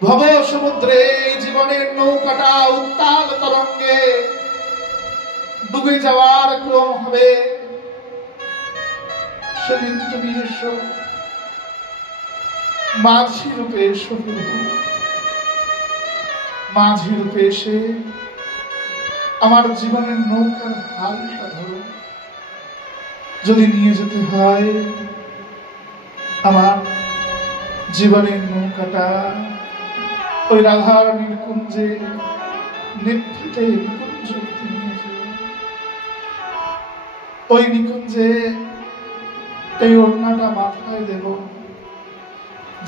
ভব সমুদ্রে জীবনের নৌকাটা উত্তাল তরঙ্গে ডুবে যাওয়ার ক্রম হবে, সেদিন তুমি এসো, মাঝি রূপে এসো, মাঝি রূপে এসে আমার জীবনের নৌকার হালটা ধরো। যদি নিয়ে যেতে হয় আমার জীবনের নৌকাটা ওই রাধার নীলকুঞ্জে নিভৃতে নিকুঞ্জ নিয়ে যাও। ওই নিকুঞ্জে এই ওড়নাটা মাথায় দেব,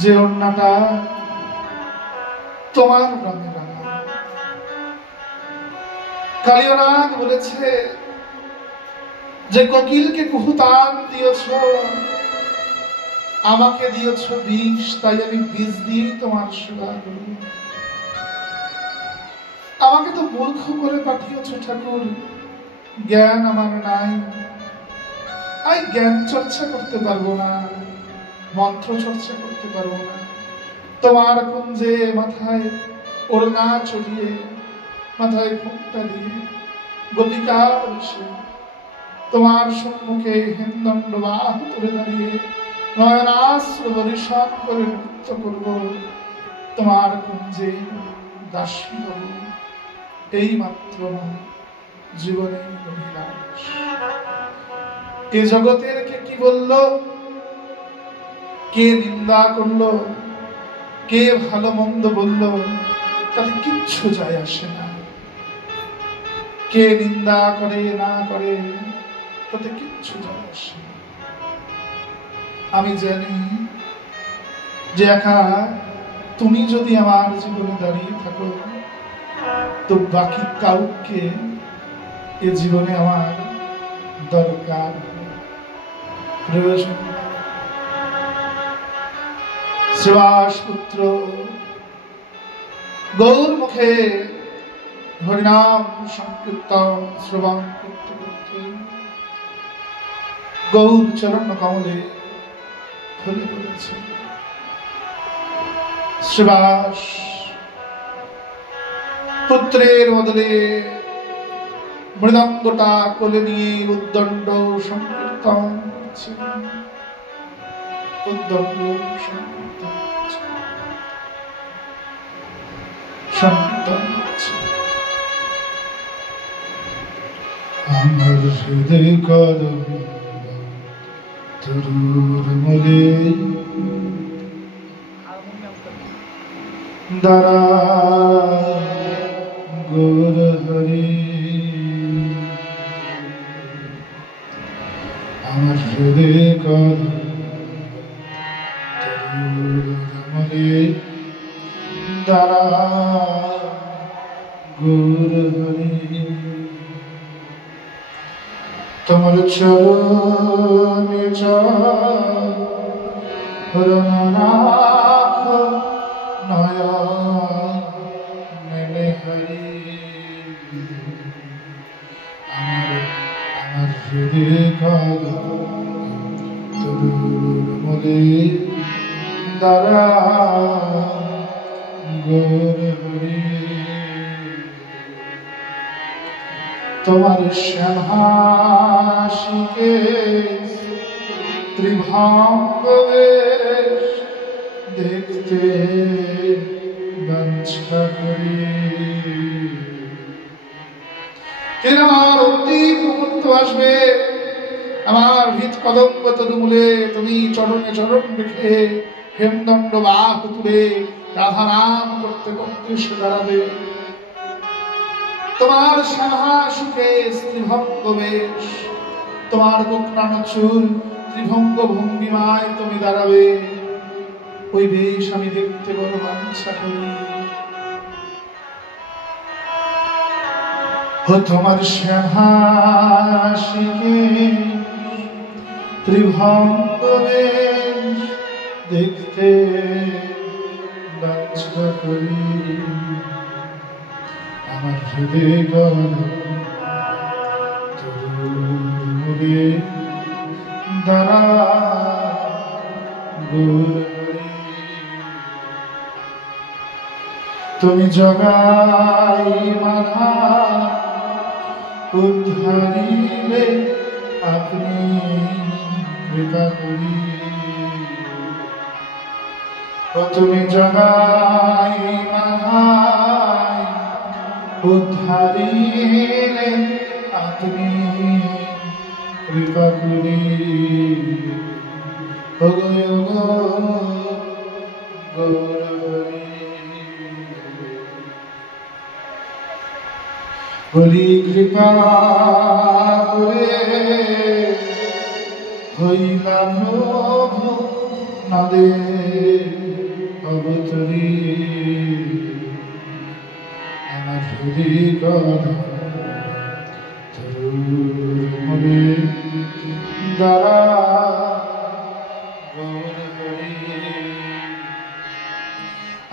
যে ওড়নাটা তোমার রঙে রাঙা। কালিয়নাগ বলেছে যে কোকিলকে কুহুতান দিয়েছ, আমাকে দিয়েছ বিষ, তাই আমি বিষ দিয়ে তোমার সেবা করব। আমাকে তো মূর্খ করে পাঠিয়েছ ঠাকুর, জ্ঞান আমার নাই, আমি জ্ঞান চর্চা করতে পারবো না, মন্ত্র চর্চা করতে পারবো না। তোমার কুঞ্জে মাথায় ওড়না চড়িয়ে, মাথায় ঘোমটা দিয়ে, গোপিকার বেশে তোমার সম্মুখে হেমদণ্ড বাহু তুলে দাঁড়িয়ে নয়নাশ্রু বরিশন করে নৃত্য করব, তোমার কুঞ্জে দাসী হব। এই মাত্র জীবনে অভিলাষ। এ জগতের কে কি বলল, কে নিন্দা করলো, কে ভালো মন্দ বলল, তাতে কিচ্ছু যায় আসে না। কে নিন্দা করে না করে তাতে কিচ্ছু যায় আসে না। আমি জানি যে একা তুমি যদি আমার জীবনে দাঁড়িয়ে থাকো, তো বাকি কাউকে এ জীবনে আমার দরকার, প্রয়োজন। শ্রীবাস পুত্র গৌর মুখে হরিনাম সংকীর্তন শ্রবণ করতে করতে গৌর চরণ কমলে ফলে পড়েছে। শ্রীবাস পুত্রের বদলে মৃদঙ্গটা কোলে নিয়ে উদ্দণ্ড সংকীর্তন করছে, উদ্দণ্ড সংকীর্তন করছে। আমার হৃদয় কলম তরুর মলে দাঁড়া গৌর হরি, আমার হৃদয় কলম তরুর মলে দাঁড়া গৌর হরি। তোমার চরণে চরণ রাখ নয়নে হরি। আমার হৃদয় কলম তরুর মলে দাঁড়া গৌর হরি। তোমার শ্যামহাসিকে ত্রিভঙ্গ বেশ দেখতে বাঞ্ছা করি। আমার অতি মুহূর্ত আসবে, আমার ভিত কদম্ব তরুমূলে তুমি চরণে চরণ রেখে হেমদণ্ড বাহু তুলে রাধা নাম করতে করতে সে দাঁড়াবে। তোমার শ্যামহাসিকে ত্রিভঙ্গ বেশ, তোমার কোকড়ানো চুল ত্রিভঙ্গ ভঙ্গিমায় তুমি দাঁড়াবে। ওই বেশ আমি দেখতে বড় বাঞ্ছা করি। ও তোমার শ্যামহাসিকে ত্রিভঙ্গ বেশ দেখতে বাঞ্ছা করি। আমার হৃদয় কলম তরুর মলে দাঁড়া গৌর হরি। তুমি জগাই মাধা উদ্ধারিলে আপনি কৃপা করি। ও তুমি জগাই মাধা উদ্ধারিলে আপনি কৃপা করি। ও গৌর হরি। বলি কৃপা করে হইলাম প্রভু নদে অবতরী আমার হরি কথা মনে দ্বারা গৌর হরি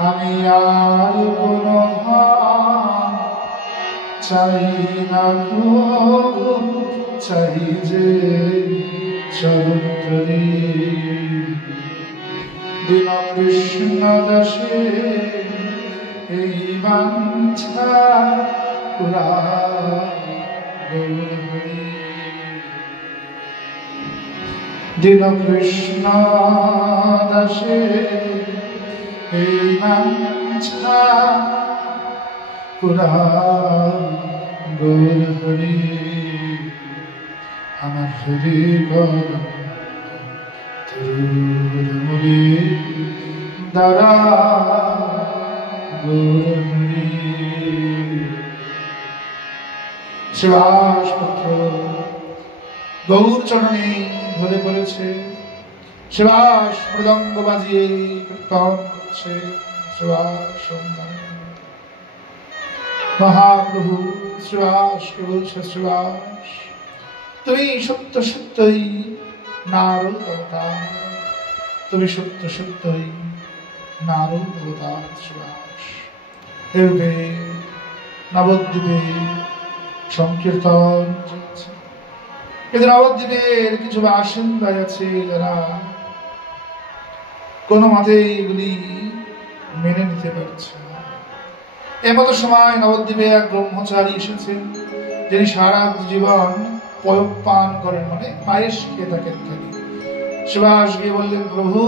আমি আর কোন ধাম চাই না প্রভু চাই যে চরণী দিন কৃষ্ণ দাসে এই বাঞ্ছা পুরা গৌর হরি দিন কৃষ্ণ দাসে এই বাঞ্ছা পুরা গৌর হরি আমার হরি গৌরী দ্বারা গৌর হরি শিবাস পুত্র গৌর চরণে ধরে পড়েছে শিবাস মৃদঙ্গ বাজিয়ে কীর্তন করছে শিবাস মহাপ্রভু শ্রীবাস বলছে শ্রীবাস তুমি সত্য সত্যই নারদ অবতার তুমি সত্য সত্যই নারদ অবতার শ্রীবাস এরূপে নবদ্বীপে সংকীর্তন চলছে। কিন্তু নবদ্বীপের কিছু বাসিন্দা আছে যারা কোনো মতে এগুলি মেনে নিতে পারছে না। এমতো সময় নবদ্বীপে এক ব্রহ্মচারী এসেছেন যিনি সারা জীবন পয়ঃ পান করেন, মানে পায়েস খেয়ে থাকেন খালি। শিবাস গিয়ে বললেন, প্রভু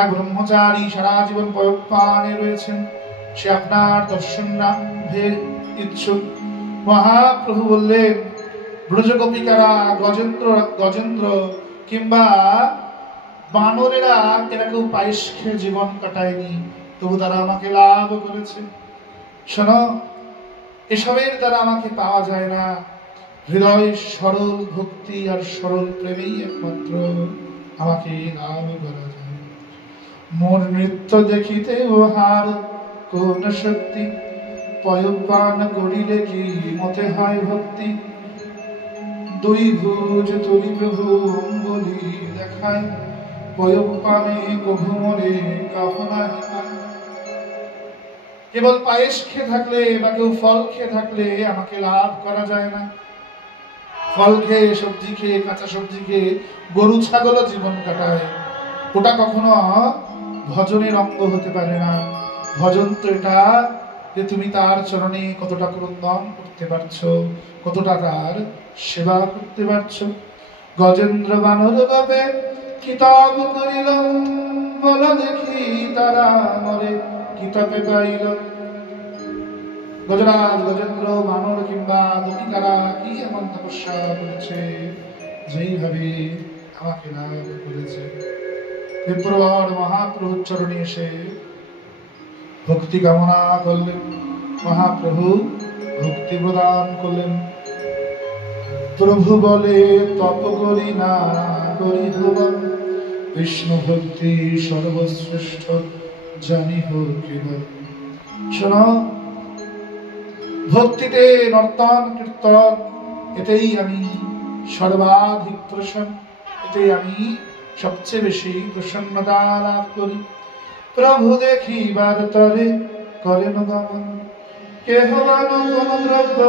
এক ব্রহ্মচারী সারা জীবন পয়ঃ পানে রয়েছেন, সে আপনার দর্শন লাভে ইচ্ছুক। মহাপ্রভু বললেন, ব্রজগোপিকারা গজেন্দ্র কিংবা বানরেরা এরা কেউ পায়েস খেয়ে জীবন কাটায়নি, তবু তারা আমাকে লাভ করেছে। শোনো, এসবের দ্বারা আমাকে পাওয়া যায় না, হৃদয় সরল ভক্তি আর সরল প্রেমেই একমাত্র আমাকে লাভ করা যায়। মোর নৃত্য দেখিতে ওহার কোন শক্তি, পয়ঃপান করিলে কি মতে হয় ভক্তি। দুই ভুজ তুলি প্রভু অঙ্গুলি দেখায়, পয়ঃপানে কভু মরে কাহনাহি পায়। কেবল পায়েস খেয়ে থাকলে বা কেউ ফল খেয়ে থাকলে আমাকে লাভ করা যায় না। ফল খেয়ে, সবজি খেয়ে, কাঁচা সবজি খেয়ে গরু ছাগলও জীবন কাটায়, ওটা কখনো ভজনের অঙ্গ হতে পারে না। ভজন তো এটা যে তুমি তার চরণে কতটা ক্রন্দন করতে পারছো, কতটা তার সেবা করতে পারছো। গজেন্দ্র বানর ভাবে কিতাব করিল, বল দেখি তারা মরে কিতাবে পাইল। গজরাজ, গজেন্দ্র, বানর কিংবা গোপিকারা কি এমন তপস্যা করেছে যেইভাবে আমাকে লাভ করেছে। বিপ্রবর মহাপ্রভুর চরণে এসে ভক্তি কামনা করলেন, মহাপ্রভু ভক্তি প্রদান করলেন। প্রভু বলে, তপ করি না করি হবা, বিষ্ণু ভক্তি সর্বশ্রেষ্ঠ জানি হোক কেবল। শোনো, ভক্তিতে নর্তন কীর্তন এতেই আমি সর্বাধিক প্রসন্ন, এতেই আমি সবচেয়ে বেশি প্রসন্নতা লাভ করি। প্রভু দেখিবার তরে করেন গমন, কেহ কোন দ্রব্য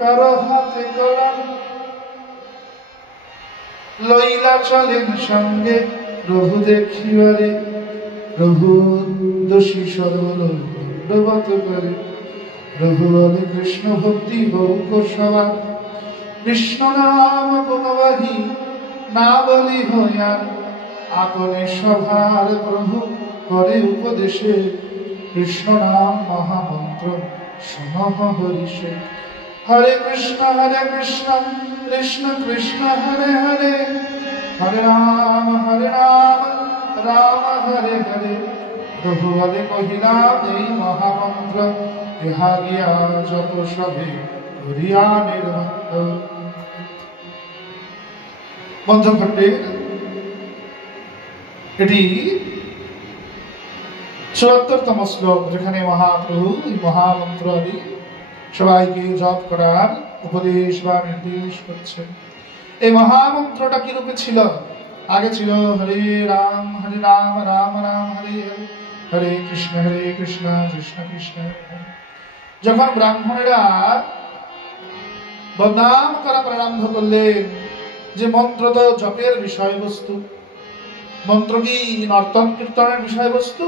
কারো হাতে কলম, লইলা চলেন সঙ্গে প্রভু দেখিবারে। প্রভু দোষী সর্বদণ্ডবত করে, প্রভু বলে কৃষ্ণ ভক্তি হোক সবার। কৃষ্ণ নাম গুণবাহী না বলি হইয়ার, আপনে সভার প্রভু করে উপদেশে। কৃষ্ণ নাম মহামন্ত্র সমহ হরিষে। হরে কৃষ্ণ কৃষ্ণ কৃষ্ণ হরে হরে, হরে রাম রাম হরে হরে। প্রভু বলে কহিলাম এই মহামন্ত্র, ইহা গিয়া যত সবে হরিয়ানের মধ্যখণ্ডে এটি ৭৪তম শ্লোক, যেখানে মহাপ্রভু এই মহামন্ত্র আদি সবাইকে জপ করার উপদেশ বা নির্দেশ করছেন। এই মহামন্ত্রটা কি রূপে ছিল? আগে ছিল হরে রাম রাম রাম হরে হরে, হরে কৃষ্ণ কৃষ্ণ কৃষ্ণ হরে হরে। যখন ব্রাহ্মণেরা বদনাম করা প্রারম্ভ করলেন যে মন্ত্র তো জপের বিষয়বস্তু, মন্ত্র কি নর্তন কীর্তনের বিষয়বস্তু,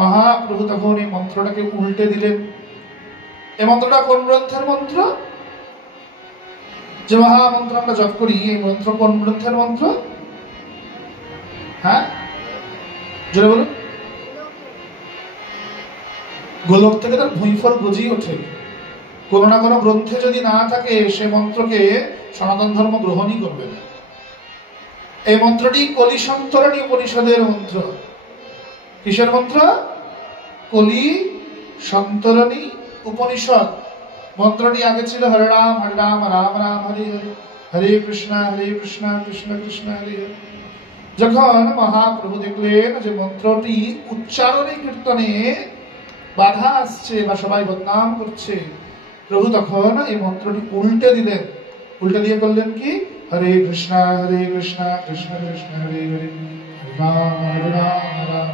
মহাপ্রভু তখন এই মন্ত্রটাকে উল্টে দিলেন। এই মন্ত্রটা কোন গ্রন্থের মন্ত্র? যে মহামন্ত্র আমরা জপ করি, এই মন্ত্র কোন গ্রন্থের মন্ত্র? হ্যাঁ, জোরে বলুন। গোলক থেকে তার ভুঁইফল গজিয়ে ওঠে। কোন না কোনো গ্রন্থে যদি না থাকে, সে মন্ত্রকে সনাতন ধর্ম গ্রহণই করবে না। এই মন্ত্রটি কলি সন্তরণী উপনিষদের মন্ত্র। কিসের মন্ত্র? কলি সন্তরণী উপনিষদ। মন্ত্রটি আগে ছিল হরে রাম রাম রাম হরে হরে, হরে কৃষ্ণ কৃষ্ণ কৃষ্ণ হরে হরে। যখন মহাপ্রভু দেখলেন যে মন্ত্রটি উচ্চারণে কীর্তনে বাধা আসছে বা সবাই বদনাম করছে, প্রভু তখন এই মন্ত্রটি উল্টে দিলেন। উল্টে দিয়ে করলেন কি? হরে কৃষ্ণ কৃষ্ণ কৃষ্ণ হরে হরে, হরে রাম রাম।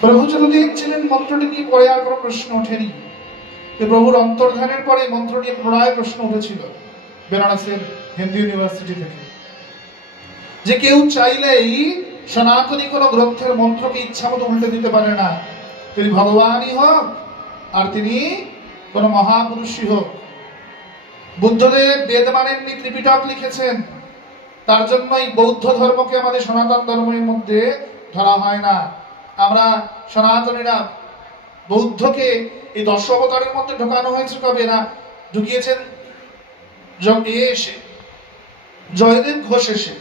প্রভু যতদিন ছিলেন মন্ত্রটি কি পরে আর কোনো প্রশ্ন ওঠেনি। প্রভুর অন্তর্ধানের পরে মন্ত্রটি পুনরায় প্রশ্ন উঠেছিল বেনারসের হিন্দু ইউনিভার্সিটি থেকে, যে কেউ চাইলেই সনাতনী কোন গ্রন্থের মন্ত্রকে ইচ্ছা মতো উল্টে দিতে পারে না, তিনি ভগবানই হোক আর তিনি কোন মহাপুরুষই হোক। বুদ্ধদেব বেদ মানেননি, ত্রিপিটক লিখেছেন, তার জন্যই বৌদ্ধ ধর্মকে আমাদের সনাতন ধর্মের মধ্যে ধরা হয় না। আমরা সনাতনীরা বৌদ্ধকে এই 10 অবতারের মধ্যে ঢোকানো হয়েছে কবে? না, ঢুকিয়েছেন এসে জয়দেব ঘোষ এসে।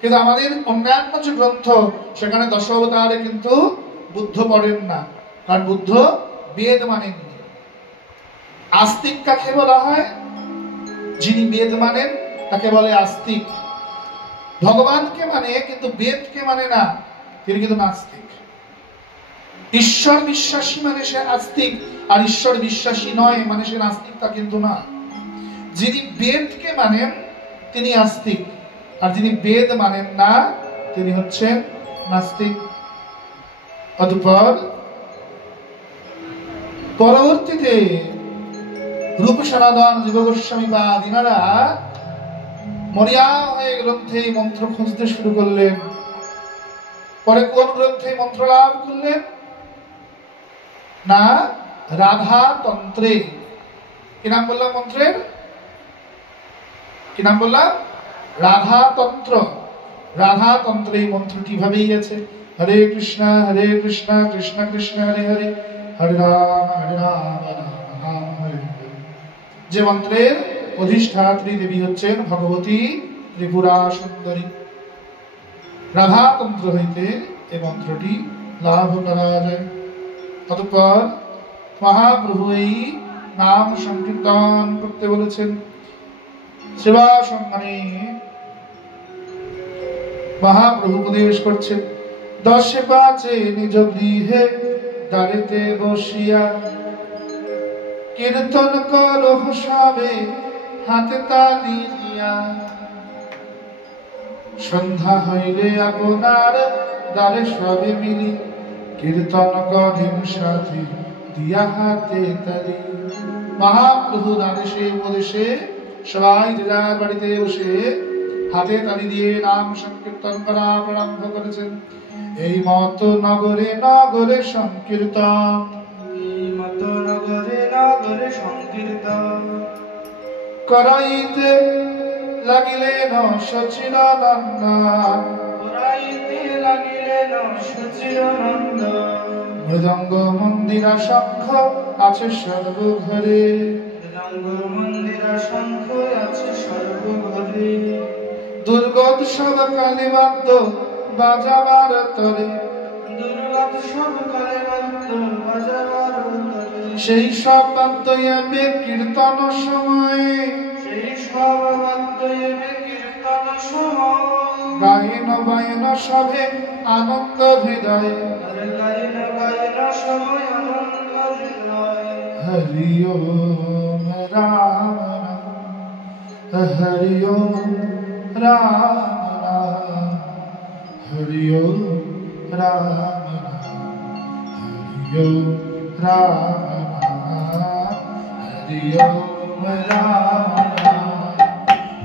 কিন্তু আমাদের অন্যান্য যে গ্রন্থ, সেখানে 10 অবতারে কিন্তু বুদ্ধ পড়েন না, কারণ বুদ্ধ বেদ মানেননি। আস্তিক কাকে বলা হয়? যিনি বেদ মানেন তাকে বলে আস্তিক। ভগবানকে মানে কিন্তু বেদকে মানে না, তিনি কিন্তু নাস্তিক। ঈশ্বর বিশ্বাসী মানে সে আস্তিক, আর ঈশ্বর বিশ্বাসী নয় মানে সে নাস্তিক, তা কিন্তু না। যিনি বেদকে মানেন তিনি আস্তিক, আর যিনি বেদ মানেন না তিনি হচ্ছেন নাস্তিক। অতঃপর পরবর্তীতে রূপ সনাতন জীব গোস্বামী বা দিনারা মরিয়া হয়ে গ্রন্থে মন্ত্র খুঁজতে শুরু করলেন। পরে কোন গ্রন্থে মন্ত্র লাভ করলেন? না, রাধা তন্ত্রে। কি নাম বললাম মন্ত্রের? কি নাম বললাম? রাধা তন্ত্র। রাধা তন্ত্রে এই মন্ত্রটি ভাবেই আছে, হরে কৃষ্ণ কৃষ্ণ কৃষ্ণ হরে হরে, হরে রাম রাম রাম হরে হরে। যে মন্ত্রের অধিষ্ঠাত্রী দেবী হচ্ছেন ভগবতী ত্রিপুরা সুন্দরী। রাধা তন্ত্র হইতে এই মন্ত্রটি লাভ করা যায়। অতঃপর মহাপ্রভু এই নাম সংকীর্তন করতে বলেছেন। সেবা সম্মানে মহাপ্রভু উপদেশ করছেন, 10-5 নিজ গৃহে দাঁড়িতে বসিয়া কীর্তন করো সবে হাতে তালি দিয়া, সন্ধ্যা হইলে আপনার দ্বারে সবে মিলি কীর্তন করেন সাথে দিয়া হাতে তালি। মহাপ্রভুর আদেশে উপদেশে সবাই যার বাড়িতে বসে হাতে তালি দিয়ে নাম সংকীর্তন করা আরম্ভ করেছেন। এই মত নগরে নগরে সংকীর্তন, এই মত নগরে নগরে সংকীর্তন করাইতে লাগিলেন সচিদানন্দন, করাইতে লাগিলেন সচিদানন্দন। মৃদঙ্গ মন্দিরা শঙ্খ আছে সর্বঘরে, মৃদঙ্গ মন্দিরা শঙ্খ আছে সর্বঘরে। দুর্গোৎসব কালীবাদ্য বাজাবার তরে, দুর্গোৎসব কালীবাদ্য বাজাবার তরে। সেই সব বাদ্যয়াবে কীর্তন সময়ে গায়েন বায়েন সবে আনন্দ হৃদয়ে হরি ওম রাম হরি ওম রাম হরি ওম রাম হরি ওম রাম হরি ওম রাম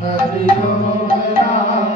হরি ওম রাম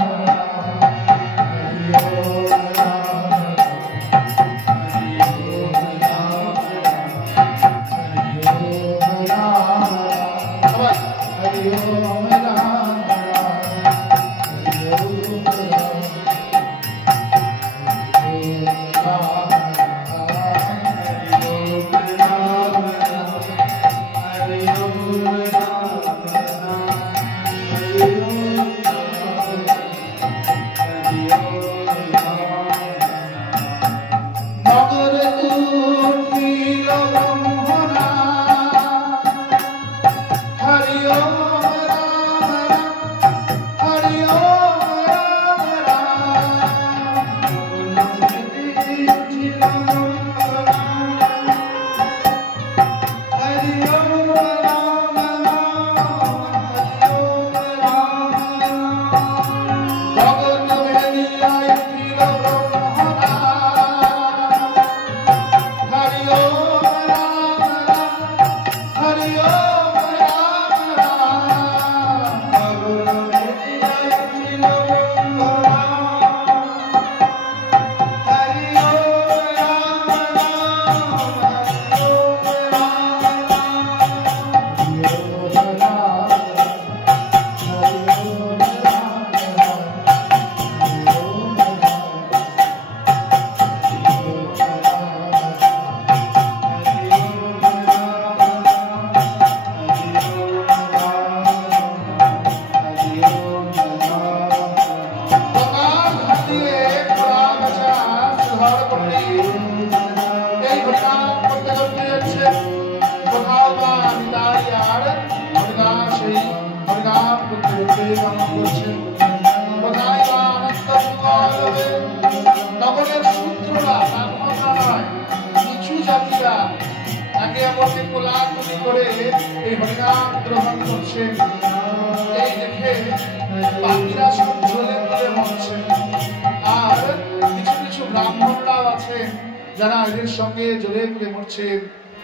যারা এদের সঙ্গে জড়ে মিলে মরছেন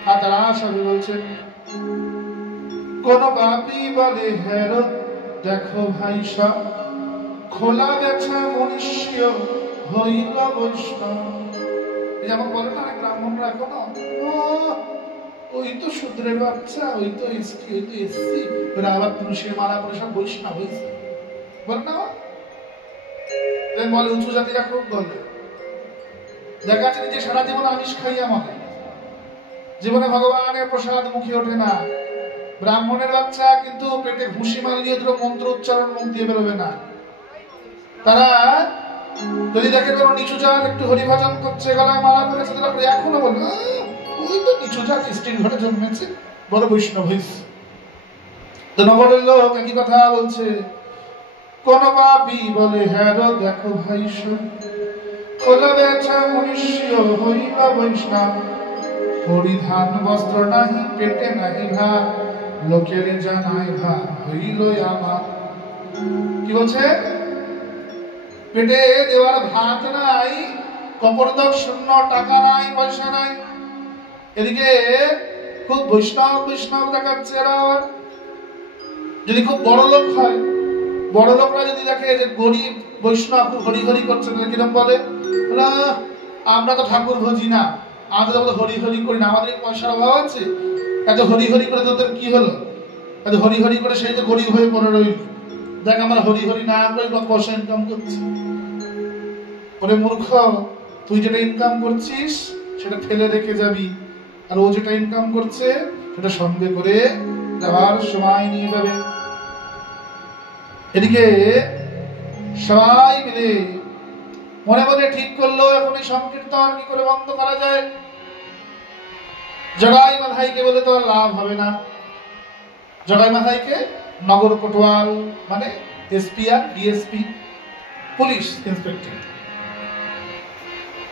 আর তারা সবাই বলছেন কোন পাপী বলে হেরো দেখো ভাই সব খোলা বেছা মনুষ্য হইল বৈষ্ণব। যেমন বলে না ব্রাহ্মণরা এখনো ওই তো শূদ্রের বাচ্চা, ওই তো এসটি, ওই তো এসসি, ওরা আবার তুলসীর মালা করে সব বৈষ্ণব হয়েছে বল না। বলে উঁচু জাতিরা খুব বলে, দেখা যাচ্ছে যে সারা জীবন আমিষ খাইয়া মনে, জীবনে ভগবানের প্রসাদ মুখে ওঠে না। ব্রাহ্মণের বাচ্চা কিন্তু পেটে ঘুষি মারলিয়ে দুটো মন্ত্র উচ্চারণ মুখ দিয়ে বেরোবে না। তারা যদি দেখে কোনো নিচু জাত একটু হরিভজন করছে, গলায় মালা করেছে, তারা এখনো বলে ওই তো নিচু জাত স্ত্রীর ঘরে জন্মেছে, বড় বৈষ্ণব হয়েছে। তো নগরের লোক একই কথা বলছে, কোন পাপী বলে হ্যাঁ দেখো ভাই সব খোলা বেছা মনুষ্য হইল বৈষ্ণব। পরিধান বস্ত্র নাহি পেটে নাহি ভাত, লোকের জানাই ভাত হইল আমার। কি বলছে? পেটে দেওয়ার ভাত নাই, কপরদক শূন্য, টাকা নাই, পয়সা নাই। এদিকে খুব বৈষ্ণব বৈষ্ণব দেখাচ্ছে। এরা যদি খুব বড় লোক হয়, বড় লোকরা যদি দেখে যে গরিব বৈষ্ণব খুব হরি হরি করছে, তাহলে কিরকম বলে, আমরা তো ঠাকুর ভজি না, আমরা তো হরি হরি করি না, আমাদের পয়সার অভাব আছে, এত হরি হরি করে তোদের কি হলো? এত হরি হরি করে সেই তো গরিব হয়ে পড়ে রইল। দেখ আমরা হরি হরি না করে পয়সা ইনকাম করছি। ওরে মূর্খ, তুই যেটা ইনকাম করছিস সেটা ফেলে রেখে যাবি, আর ও যেটা ইনকাম করছে সেটা সঙ্গে করে যাওয়ার সময় নিয়ে যাবে। এদিকে সবাই মিলে মনে মনে ঠিক করলো এখন এই সংকীর্তন কি করে বন্ধ করা যায়। জগাই মাধাইকে বলে তো আর লাভ হবে না। জগাই মাধাইকে নগর কোতোয়াল মানে এসপি আর ডিএসপি পুলিশ ইন্সপেক্টর,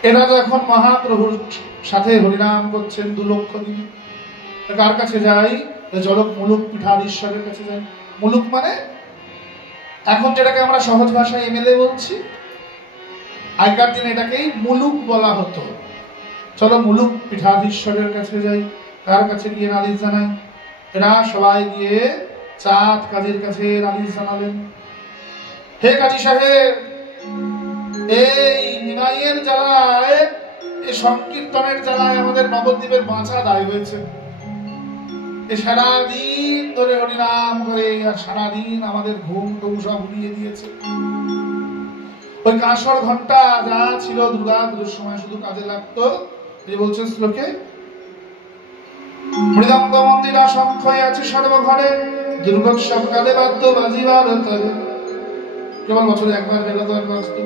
এরা যখন মহাপ্রভুর সাথে হরিনাম করছেন 2 লক্ষ দিন, কার কাছে যাই? জলক মুলুক পীঠাধীশ্বরের কাছে যাই। মুলুক মানে এখন যেটাকে আমরা সহজ ভাষায় এমএলএ বলছি, আগেকার দিনে এটাকেই মুলুক বলা হতো। চলো মুলুক পীঠাধীশ্বরের কাছে যাই, তার কাছে গিয়ে নালিশ জানাই। এরা সবাই গিয়ে চাঁদ কাজীর কাছে নালিশ জানালেন, হে কাজী সাহেব, এই নিমাইয়ের জ্বালায়, এই সংকীর্তনের জ্বালায় আমাদের নবদ্বীপের বাঁচা দায় হয়েছে। সারাদিন ধরে হরিনাম করে আর সারাদিন আমাদের ঘুম টুম সব উড়িয়ে দিয়েছে। ওই কাঁসর ঘন্টা যা ছিল দুর্গা পুজোর সময় শুধু কাজে লাগতো। এই বলছেন শ্লোকে, মৃদঙ্গ মন্দিরা সংখ্যয় আছে সর্বঘরে, দুর্গোৎসব কালে বাদ্য বাজিবার তরে। কেবল বছরে একবার বেরোতো আর বাজতো।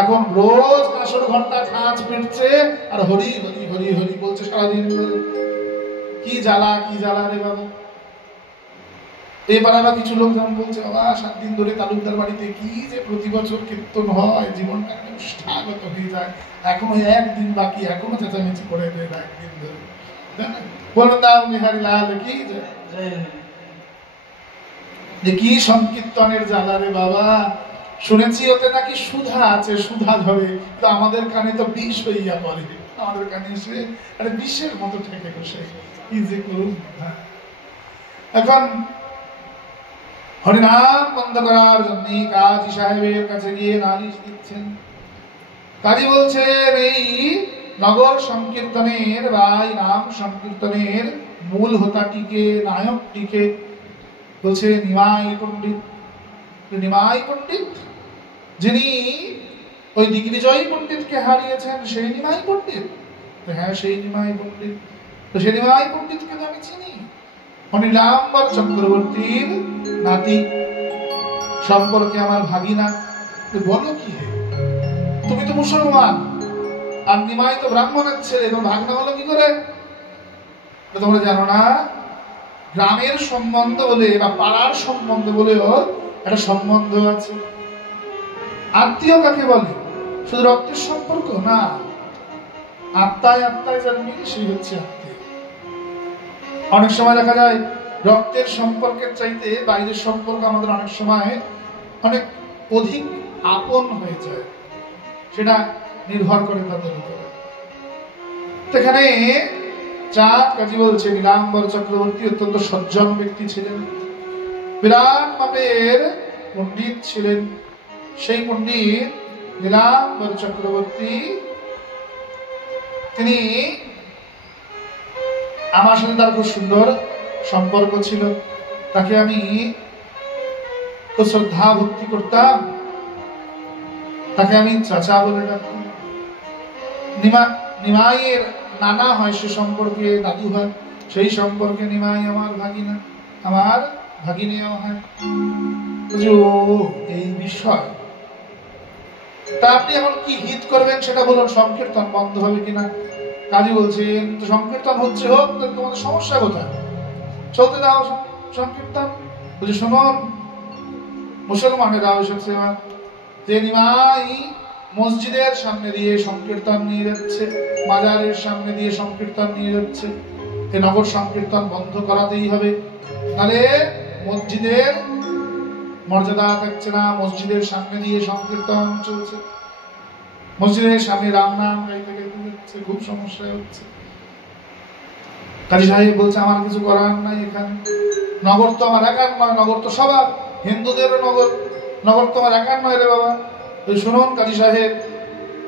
এখন রোজ কাঁসর ঘন্টা খাঁচ পিটছে আর হরি হরি হরি হরি বলছে সারাদিন ধরে। কি জ্বালা, কি জ্বালা রে বাবা। এবার আবার কিছু লোক যেমন বলছে, বাবা 7 দিন ধরে তালুকদার বাড়িতে কি যে প্রতি বছর কীর্তন হয়, জীবনটা স্বাগত হয়ে যায়, এখনো 1 দিন বাকি, এখনো চেঁচামেচি করে দেয় 1 দিন ধরে। বলুন দাও বিহারী লাল কি যে কি সংকীর্তনের জ্বালা রে বাবা। শুনেছি ওতে নাকি সুধা আছে, সুধা ধরে, কিন্তু আমাদের কানে তো বিষ হইয়া পড়ে। আমাদের কানে এসে আরে বিষের মতো ঠেকে বসে, কি যে করুন। এখন হরিনাম বন্ধ করার জন্য কাজী সাহেবের কাছে গিয়ে নালিশ দিচ্ছেন। কাজী বলছেন, এই নগর সংকীর্তনের বা এই নাম সংকীর্তনের মূল হোতাটিকে, নায়কটিকে বলছে নিমাই পণ্ডিত। নিমাই পণ্ডিত যিনি ওই দিগ্বিজয়ী পণ্ডিতকে হারিয়েছেন, সেই নিমাই পণ্ডিত? হ্যাঁ, সেই নিমাই পণ্ডিত। তো সেই নিমাই পণ্ডিতকে তো আমি চিনি, নীলাম্বর চক্রবর্তীর নাতি, সম্পর্কে আমার ভাগিনা। বলো কি, তুমি তো মুসলমান আর নিমাই তো ব্রাহ্মণের ছেলে, তোমার ভাগনা হলো কি করে? তোমরা জানো না, গ্রামের সম্বন্ধ বলে বা পাড়ার সম্বন্ধ বলেও একটা সম্বন্ধ আছে। আত্মীয় কাকে বলে? শুধু রক্তের সম্পর্ক না, আত্মায় আত্মায় যার মিল সেই হচ্ছে আত্মীয়। অনেক সময় দেখা যায় রক্তের সম্পর্কের চাইতে বাইরের সম্পর্ক আমাদের অনেক সময় অনেক অধিক আপন হয়ে যায়, সেটা নির্ভর করে তাদের উপরে। এখানে চাঁদ কাজী বলছে, নীলাম্বর চক্রবর্তী অত্যন্ত সজ্জন ব্যক্তি ছিলেন, বিরাট মাপের পণ্ডিত ছিলেন। সেই পণ্ডিত নীলাম্বর চক্রবর্তী, তিনি, আমার সাথে তার খুব সুন্দর সম্পর্ক ছিল। তাকে আমি খুব শ্রদ্ধা ভক্তি করতাম, তাকে আমি চাচা বলে ডাকতাম। নিমাইয়ের নানা হয়, সে সম্পর্কে দাদু হয়, সেই সম্পর্কে নিমাই আমার ভাগিনা, আমার ভাগিনীও হয়। এই বিষয় তা আপনি এখন কি হিত করবেন সেটা বলুন, সংকীর্তন বন্ধ হবে কিনা? কাজী বলছেন, সংকীর্তন হচ্ছে হোক, তোমাদের সমস্যা কোথায়? চলতে দাও সংকীর্তন। বলছে, শুনুন মুসলমানেরা এসেছে, যে নিমাই মসজিদের সামনে দিয়ে সংকীর্তন নিয়ে যাচ্ছে, মাজারের সামনে দিয়ে সংকীর্তন নিয়ে যাচ্ছে, এই নগর সংকীর্তন বন্ধ করাতেই হবে, তাহলে মসজিদের মর্যাদা থাকছে না। মসজিদের সামনে দিয়ে সংকীর্তন চলছে, মসজিদের সামনে রাম নাম গাইতে গাইতে যাচ্ছে, খুব সমস্যা হচ্ছে। কাজী সাহেব বলছে, আমার কিছু করার নাই, এখানে নগর তো আমার একার নয়, নগর তো সবার, হিন্দুদেরও নগর, নগর তো আমার একার নয় রে বাবা। শুনুন কাজী সাহেব,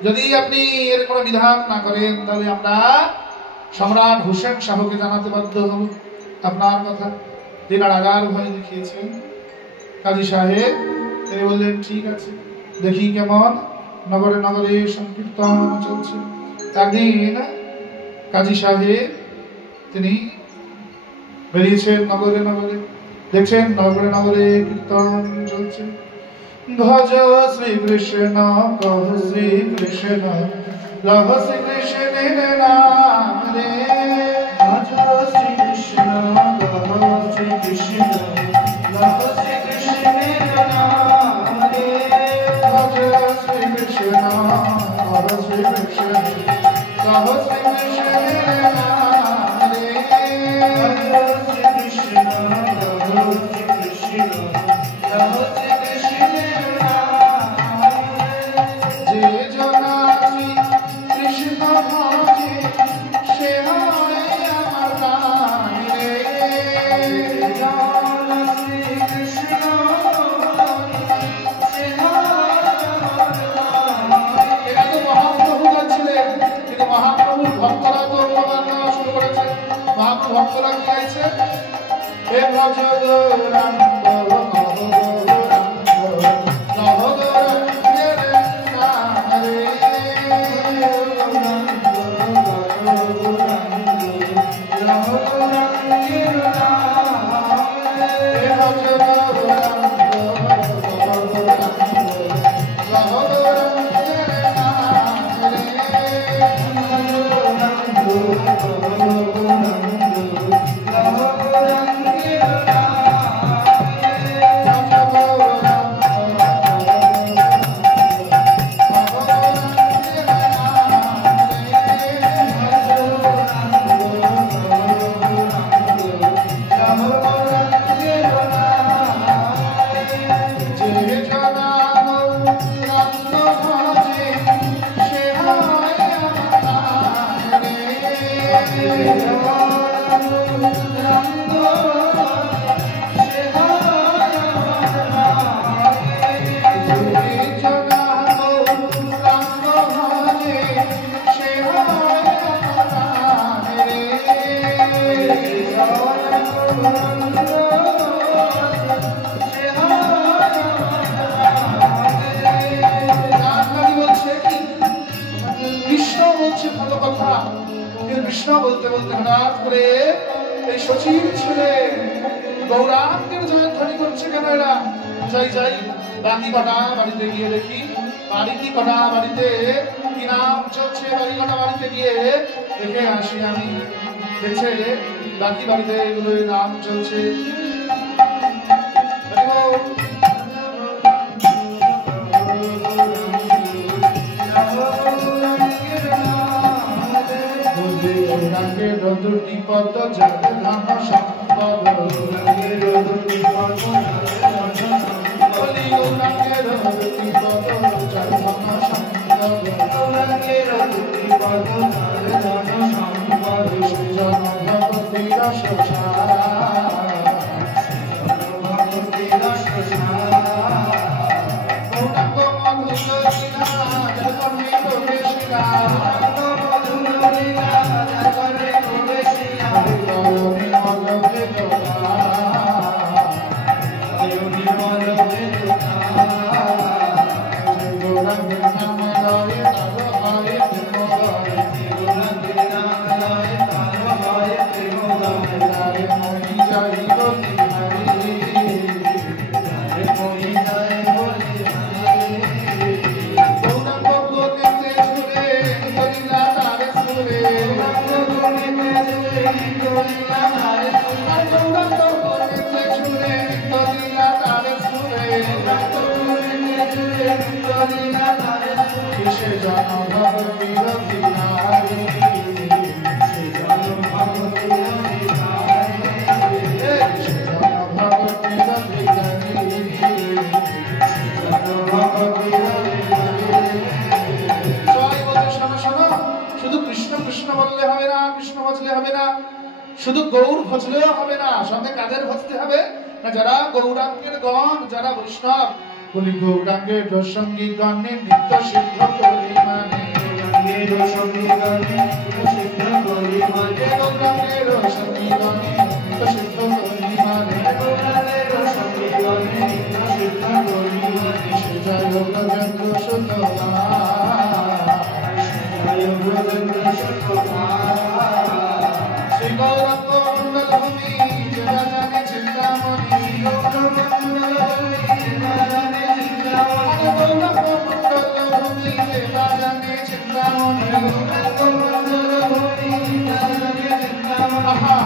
যদি আপনি এর কোনো বিধান না করেন, তাহলে আমরা সম্রাট হোসেন শাহকে জানাতে বাধ্য হব আপনার কথা। তিনি রাগার ভয় দেখিয়েছেন। কাজী সাহেব তিনি বললেন, ঠিক আছে, দেখি কেমন নগরে নগরে সংকীর্তন চলছে। একদিন কাজী সাহেব তিনি বেরিয়েছেন নগরে নগরে, দেখছেন নগরে নগরে কীর্তন চলছে। ভজ শ্রীকৃষ্ণ কহ শ্রীকৃষ্ণ, লভ শ্রীকৃষ্ণের নাম রে। ভক্তরা কি গাইছে? হে ভজ গৌরাঙ্গ কৃষ্ণ বলতে বলতে হঠাৎ করে এই শচীর ছেলে গৌরাঙ্গের জয়ধ্বনি করছে কেন এরা? যাই যাই বাকি কটা বাড়িতে গিয়ে দেখি, বাড়ি কি কটা বাড়িতে কি নাম চলছে, বাড়ি কটা বাড়িতে গিয়ে দেখে আসি আমি। দেখছে বাকি বাড়িতে এগুলো নাম চলছে। গৌরাঙ্গের দুটি পদ যার ধন সম্পদ, গৌরাঙ্গের দুটি পদ গৌরাঙ্গের দুটি পদ যার ধন সম্পদ, গৌরাঙ্গের দুটি পদ যার ধন সম্পদ, সৃজন ভগবতীর শোষা ভগবতীর শোষা গৌরাঙ্গ মধুর লীলা যার কর্মে প্রবেশিলা, শুধু গৌর ভজলেও হবে না, সঙ্গে কাদের ভজতে হবে না? যারা গৌরাঙ্গের গণ, যারা বৈষ্ণব। বলি গৌরাঙ্গের সঙ্গী গণে নিত্য সিদ্ধ করি মানে, গৌরাঙ্গের সঙ্গী গণে নিত্য সিদ্ধ করি মানে, গৌরাঙ্গের সঙ্গী গণে নিত্য সিদ্ধ করি মানে, গৌরাঙ্গের সঙ্গী গণে নিত্য সিদ্ধ করি মানে, সে জয় ব্রজেন্দ্র সুতপা, জয় ব্রজেন্দ্র সুতপা। শ্রী গৌরাঙ্গ মণ্ডল ভূমি যেবা জানে চিন্তামণি, গৌরাঙ্গ মণ্ডল ভূমি যেবা জানে চিন্তামণি, আহা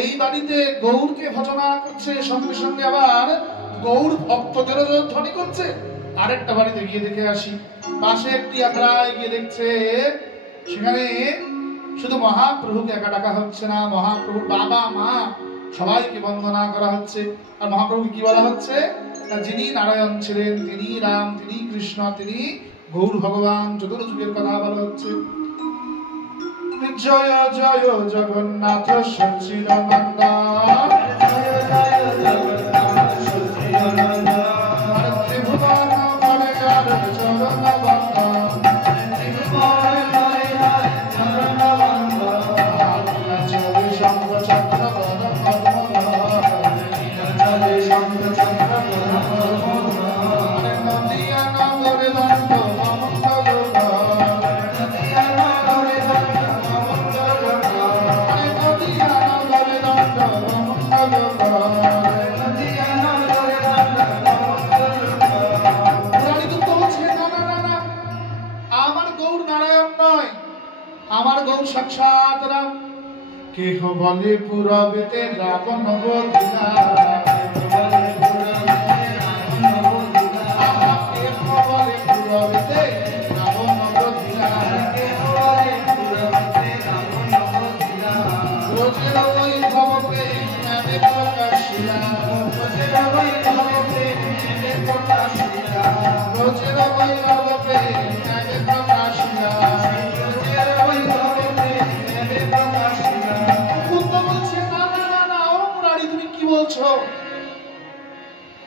এই বাড়িতে গৌরকে ভজনা করছে, সঙ্গে সঙ্গে আবার গৌর ভক্তদেরও ধ্বনি করছে। আরেকটা বাড়িতে গিয়ে দেখে আসি, পাশে একটি আখড়ায় গিয়ে দেখছে সেখানে শুধু মহাপ্রভুকে একা ডাকা হচ্ছে না, মহাপ্রভুর বাবা মা সবাইকে বন্দনা করা হচ্ছে। আর মহাপ্রভুকে কি বলা হচ্ছে? যিনি নারায়ণ ছিলেন, তিনি রাম, তিনি কৃষ্ণ, তিনি গৌর ভগবান, চতুর্যুগের কথা বলা হচ্ছে। জয় জয় জগন্নাথ সচ্চিদানন্দ, ত্রিভুবন করে যার চরণ বন্দন, চলে শঙ্খ চক্র পদ নদিয়া নগরে দণ্ড আমার গৌর সাক্ষাৎ রাম। কেহ বলে পুরবেতে রাবণ বধিয়া, কেহ বলে পুরবেতে রাবণ বধিয়া, রোজের বৈভব প্রেমে প্রকাশিয়া, রোজের বৈভব প্রেমে প্রকাশিয়া।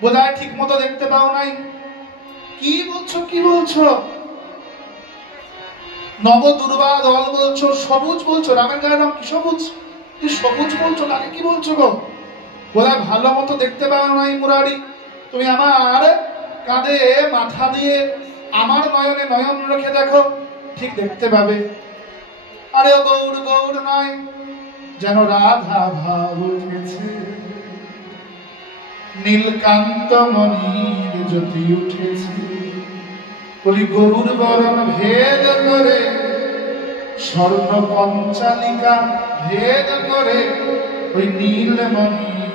বোধহয় ঠিক মতো দেখতে পাও নাই, কি বলছো কি বলছো? নব দুর্বা দল বলছো, সবুজ বলছো, রামের গায়ের রং কি সবুজ? সবুজ বলছো, লাগে কি বলছো গো? বোধহয় ভালো মতো দেখতে পাও নাই মুরারি। তুমি আমার কাঁধে মাথা দিয়ে আমার নয়নে নয়ন রেখে দেখো, ঠিক দেখতে পাবে। আরে গৌর গৌর নয়, যেন রাধা ভাব উঠেছে, নীলকান্ত মনির জ্যোতি উঠেছে। বলি গৌর বরণ ভেদ করে, স্বর্ণ পঞ্চালিকা ভেদ করে, ওই নীলমণির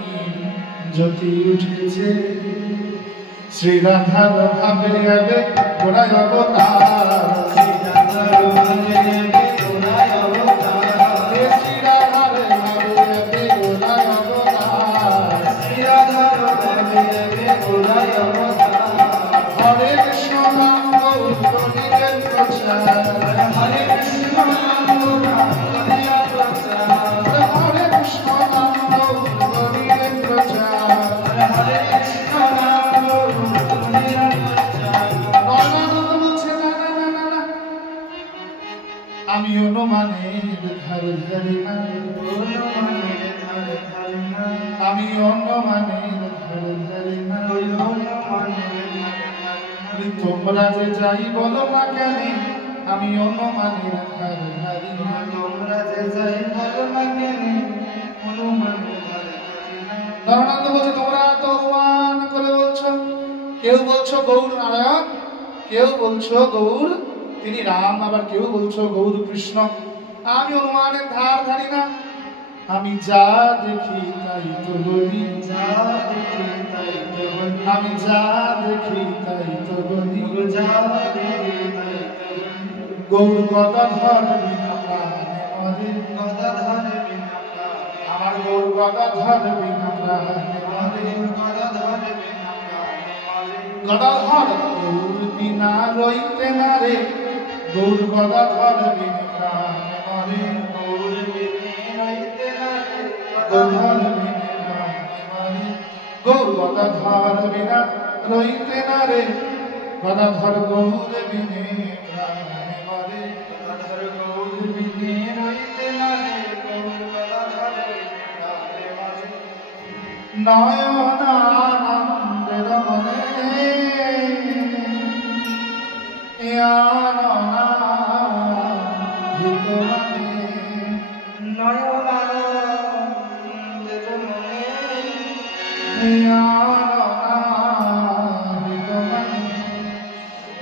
জ্যোতি উঠেছে। শ্রী রাধার ভাবে আবে গোড়ায় অবতার, শ্রী রাধার ভাবে আবে গোড়ায় অবতার, শ্রী রাধার ভাবে আবে গোড়ায় অবতার, শ্রী রাধার ভাবে আবে গোড়ায় অবতার। হরে কৃষ্ণ নাম গৌর করিলেন প্রচার, হরে কৃষ্ণ নাম গৌর করিয়া প্রচার, হরে কৃষ্ণ নাম গৌর করিলেন প্রচার, হরে কৃষ্ণ নাম গৌর করিয়া প্রচার। বলছে না না না না না, আমি অনুমানের ধারে ধারে না, অনুমানের ধারে ধারে না, আমি অনুমানের ধারে ধারে না, অনুমানের ধারে ধারে। তোমরা যে যাই বলো না কেন, আমি অনুমানের ধারে ধারে না, তোমরা যে যাই বলো না কেন, অনুমানের ধারে ধারে না। ধর্মানন্দ বলছে তোমরা তো অনুমান করে বলছো, কেউ বলছো গৌর নারায়ণ, কেউ বলছো গৌর তিনি রাম, আবার কেউ বলছো গৌর কৃষ্ণ। আমি অনুমানের ধার ধারি না, আমি যা দেখি তাই তো বলি, যা দেখি তাই তো আমি যা দেখি তাই তো বলি গৌর গদাধর বিনা প্রাণে মরে আমার গৌর গদাধর বিনা প্রাণে মরে গদাধর গৌর বিনা রইতে না রে গৌর গদাধর বিনা প্রাণে মরে গদাধর বিনা প্রাণে মরে গৌর গদাধর বিনা রইতে না রে গদাধর গৌর বিনে প্রাণে মরে গদাধর গৌর বিনে রইতে না রে গৌর গদাধর বিনে প্রাণে মরে নয়নানন্দের মনে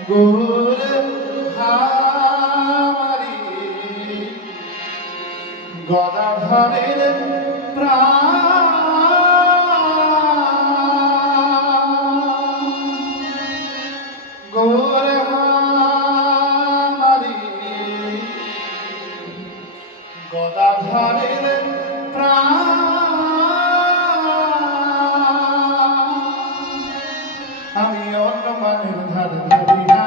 গৌর হামারি গদাধরের প্রাণ গৌর হামারি গদাধরের প্রাণ আমি অনুমানের ধার ধরি না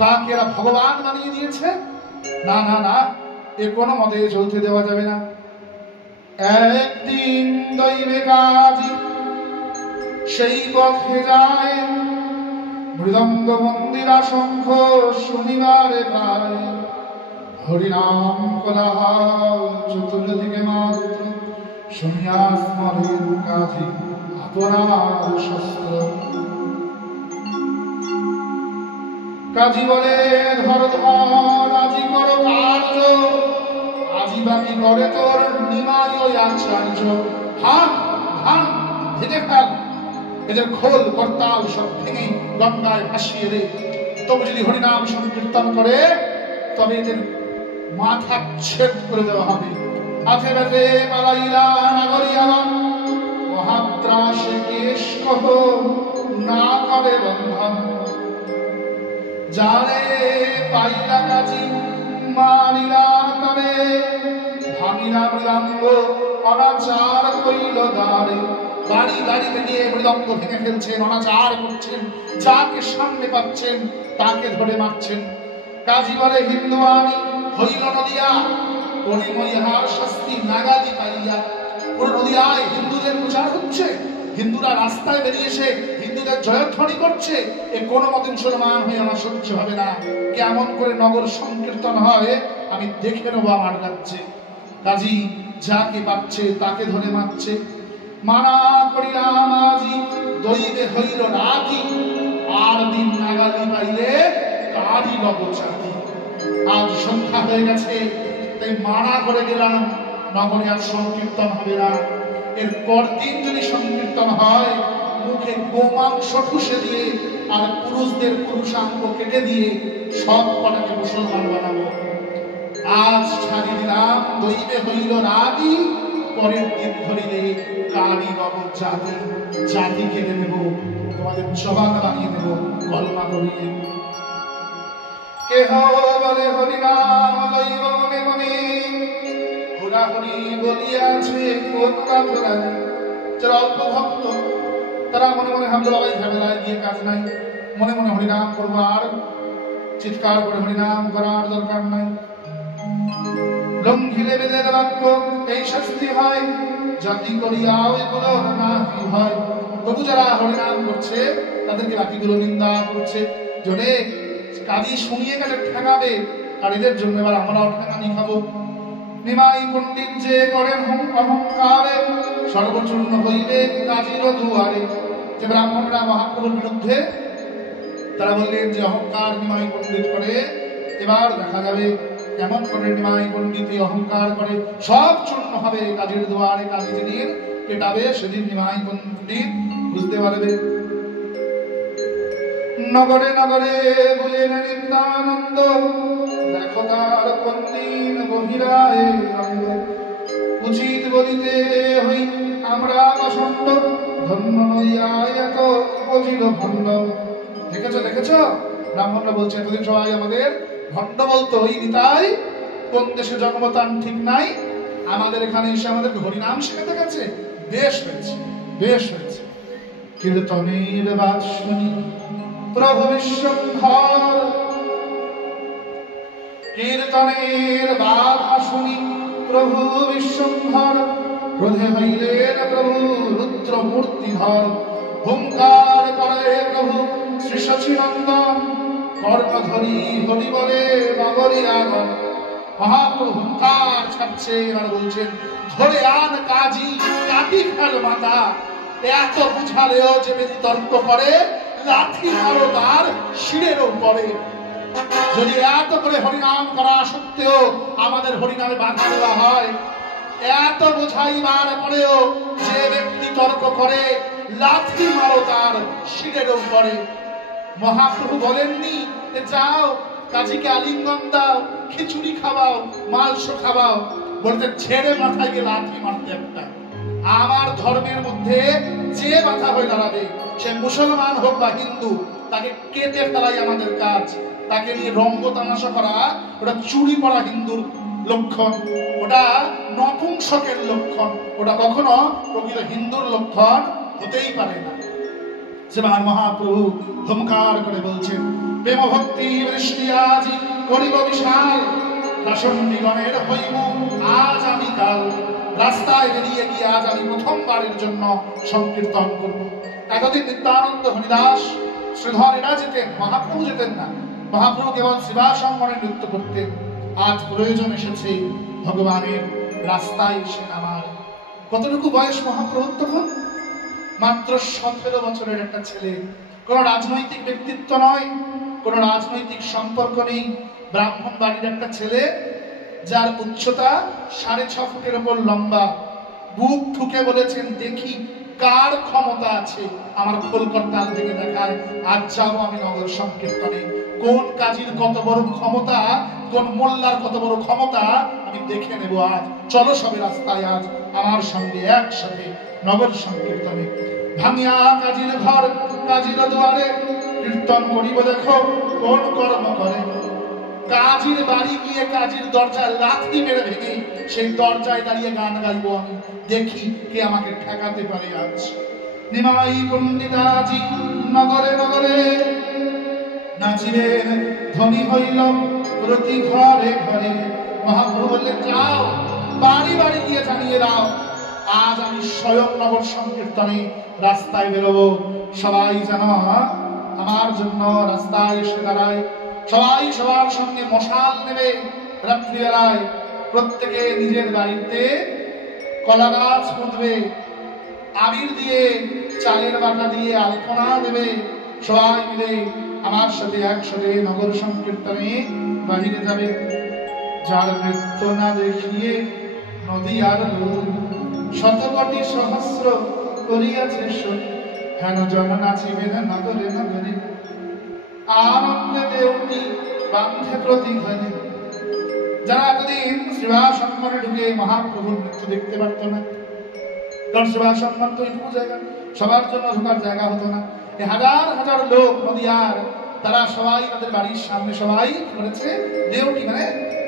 তাকে এরা ভগবান বানিয়ে দিয়েছে। না না না, এ কোনো মতে চলতে দেওয়া যাবে না। একদিন দৈবে কাজী সেই পথে যায়, মৃদঙ্গ মন্দিরা শঙ্খ শনিবারে পায়, হরিনাম কোলাহল চতুর্দিকে মাত্র, শুনিয়া স্মরেন কাজী আপনার শস্ত্র। কাজী বলে ধর ধর আজি কর কার্য, আজি বাকি করে তোর নিমাই ওই আচার্য। হান হান ভেঙে ফেল, এদের খোল করতাল সব ভেঙে গঙ্গায় ভাসিয়ে দে। তবে যদি হরিনাম সংকীর্তন করে তবে এদের মাথা ছেদ করে দেওয়া হবে। হাতে ব্যথে মালাইলা নাগরিয়ালা মহাত্রাসে কেশ কহ না করে বন্ধন যারে পাইলা কাজী মারিলা করে ভাঙিলা মৃদঙ্গ অনাচার কইল দ্বারে বাড়ি বাড়িতে নিয়ে মৃদঙ্গ ভেঙে ফেলছেন অনাচার করছেন যাকে সামনে পাচ্ছেন তাকে ধরে মারছেন কাজী বলে হিন্দুয়ানি হইল নদিয়া করিমই হার শাস্তি নাগালি পাইয়া পুরো নদিয়ায় হিন্দুদের প্রচার হচ্ছে হিন্দুরা রাস্তায় বেরিয়ে এসে হিন্দুদের জয়ধ্বনি করছে এ কোনো মতে মুসলমান হয়ে আমার সহ্য হবে না কেমন করে নগর সংকীর্তন হয় আমি দেখে নেবো আমার রাজ্যে কাজী যাকে পাচ্ছে তাকে ধরে মারছে মানা করিলাম আজি দইবে হইল রাতি আর দিন নাগালি পাইলে কারি লবচাতি আজ সন্ধ্যা হয়ে গেছে তাই মানা করে গেলাম নগরে আর সংকীর্তন হবে না এর পরদিন যদি সংকীর্তন হয় মুখে গোমাংস ঠুসে দিয়ে আর পুরুষদের পুরুষাঙ্গ কেটে দিয়ে সব কটাকে মুসলমান বানাবো আজ ছাড়ি দিলাম দইবে হইল রাতি পরের দিন ধরিলে কারি নবজাতি জাতি কেটে নেব তোমাদের জবান বানিয়ে দেব কলমা করিয়ে কেহ বলে হরিনাম লইব মনে মনে হুরাহুরি বলিয়াছে কোন রাধুরা যারা অল্প ভক্ত তারা মনে মনে হামদুল্লাহ ঝামেলায় গিয়ে কাজ নাই মনে মনে হরিনাম করবো আর চিৎকার করে হরিনাম করার দরকার নাই লঙ্ঘিলে বেদের বাক্য এই শাস্তি হয় জাতি করিয়াও এগুলো না কি হয় তবু যারা হরিনাম করছে তাদেরকে বাকিগুলো নিন্দা করছে জনে কাজী শুনিয়ে গেলে ঠেঙাবে আর এদের জন্য এবার আমরাও ঠেঙানি খাবো নিমাই পণ্ডিত যে করেন অহংকারে সর্বচূর্ণ হইবে কাজীর দুয়ারে যে ব্রাহ্মণরা মহাপ্রভুর বিরুদ্ধে তারা বললেন যে অহংকার নিমাই পণ্ডিত করে এবার দেখা যাবে কেমন করে নিমাই পণ্ডিত অহংকার করে সব চূর্ণ হবে কাজীর দুয়ারে কাজী যেদিন পেটাবে সেদিন নিমাই পণ্ডিত বুঝতে পারবে নগরে নগরে বলেন নিত্যানন্দ দেখো তার কোন দিন বহিরায় রঙ্গ উচিত বলিতে হই আমরা অসণ্ড ধন্য নইয়া এত উপজিল ভণ্ড দেখেছো দেখেছো ব্রাহ্মণরা বলছে এতদিন সবাই আমাদের ভণ্ড বলতো ওই নিতাই কোন দেশে জন্মতান ঠিক নাই আমাদের এখানে এসে আমাদের হরিনাম শেখাতে গেছে বেশ হয়েছে বেশ হয়েছে কীর্তনের বাদ শুনি প্রভু বিশ্বম্ভর কীর্তনের বাধা শুনি প্রভু বিশ্বম্ভর ক্রোধে হইলেন প্রভু রুদ্র মূর্তিধর হুঙ্কার করে প্রভু শ্রী সচিনন্দন কর্মধরি হরি বলে নগরী আগন মহাপ্রভু হুঙ্কার ছাড়ছে আর বলছেন ধরে আন কাজী কাটি ফেল মাতা এত বুঝালেও যে বিতর্ক করে লাঠি মারো তার শিরের উপরে যদি এত করে হরিনাম করা সত্ত্বেও আমাদের হরিনামে বাধা দেওয়া হয় এত বোঝাইবার পরেও যে ব্যক্তি তর্ক করে লাঠি মারো তার শিরের উপরে মহাপ্রভু বলেননি যাও কাজীকে আলিঙ্গন দাও খিচুড়ি খাওয়াও মাংস খাওয়াও বলতে ছেড়ে মাথায় গিয়ে লাঠি মারতে একটা আমার ধর্মের মধ্যে যে বাধা হয়ে দাঁড়াবে সে মুসলমান হোক বা হিন্দু তাকে কেটে ফেলাই আমাদের কাজ তাকে নিয়ে রঙ্গ তামাশা করা ওটা চুরি পড়া হিন্দুর লক্ষণ ওটা নপুংসকের লক্ষণ ওটা কখনো প্রকৃত হিন্দুর লক্ষণ হতেই পারে না যেমন মহাপ্রভু হুঙ্কার করে বলছেন প্রেম ভক্তি বৃষ্টি আজি করিব বিশাল রাসন্ডিগণের হইব আজ আমি কাল রাস্তায় বেরিয়ে গিয়ে আজ আমি প্রথমবারের জন্য সংকীর্তন করব এতদিন নিত্যানন্দ হরিদাস শ্রীধর এরা যেতেন মহাপ্রভু যেতেন না মহাপ্রভু কেবল শিবাসঙ্গনে নৃত্য করতেন আজ প্রয়োজন এসেছে ভগবানের রাস্তায় এসে নামার কতটুকু বয়স মহাপ্রভু তখন মাত্র 17 বছরের একটা ছেলে কোন রাজনৈতিক ব্যক্তিত্ব নয় কোন রাজনৈতিক সম্পর্ক নেই ব্রাহ্মণ বাড়ির একটা ছেলে যার উচ্চতা 6.5 ফুটের উপর লম্বা বুক ঠুকে বলেছেন দেখি কার ক্ষমতা আছে আমার খোলকর্তাল থেকে দেখায় আজ যাবো আমি নগর সংকীর্তনে কোন কাজীর কত বড় ক্ষমতা, কোন মোল্লার কত বড় ক্ষমতা আমি দেখে নেব আজ। চলো সবে রাস্তায় আজ আমার সঙ্গে একসাথে নগর সংকীর্তনে। ভাঙিয়া কাজীর ঘর কাজীর দুয়ারে কীর্তন করিব দেখো কোন কর্ম করে। কাজীর বাড়ি গিয়ে কাজীর দরজায় লাথি মেরে ভেঙে সেই দরজায় দাঁড়িয়ে গান গাইবো আমি, দেখি কে আমাকে ঠেকাতে পারে আজ। নিমাই পণ্ডিতাজি নগরে নগরে নাচিবেন ধ্বনি হইল প্রতি ঘরে ঘরে। মহাপ্রভু বললেন যাও বাড়ি বাড়ি গিয়ে জানিয়ে দাও আজ আমি স্বয়ং নগর সংকীর্তনে রাস্তায় বেরোবো। সবাই যেন আমার জন্য রাস্তায় এসে দাঁড়ায়, সবাই সবার সঙ্গে মশাল নেবে রাত্রিবেলায়, প্রত্যেকে নিজের বাড়িতে কলা গাছ পুঁতবে, আবির দিয়ে চালের বাটা দিয়ে আলপনা দেবে, সবাই মিলে আমার সাথে একসাথে নগর সংকীর্তনে বাহিরে যাবে। যার নৃত্য না দেখিয়ে নদী আর শতকোটি সহস্র করিয়াছে হেন জন নাচিবে না নগরে নগরে আনন্দে দেউটি বান্ধে প্রতি ঘরে। যারা এতদিন শ্রীবাস সম্মানে ঢুকে মহাপ্রভুর নৃত্য দেখতে পারত না, কারণ শ্রীবাস সম্মান তো এইটুকু জায়গা, সবার জন্য ঢোকার জায়গা হতো না। হাজার হাজার লোক নদীয়ার তারা সবাই তাদের বাড়ির সামনে সবাই করেছে দেউটি মানে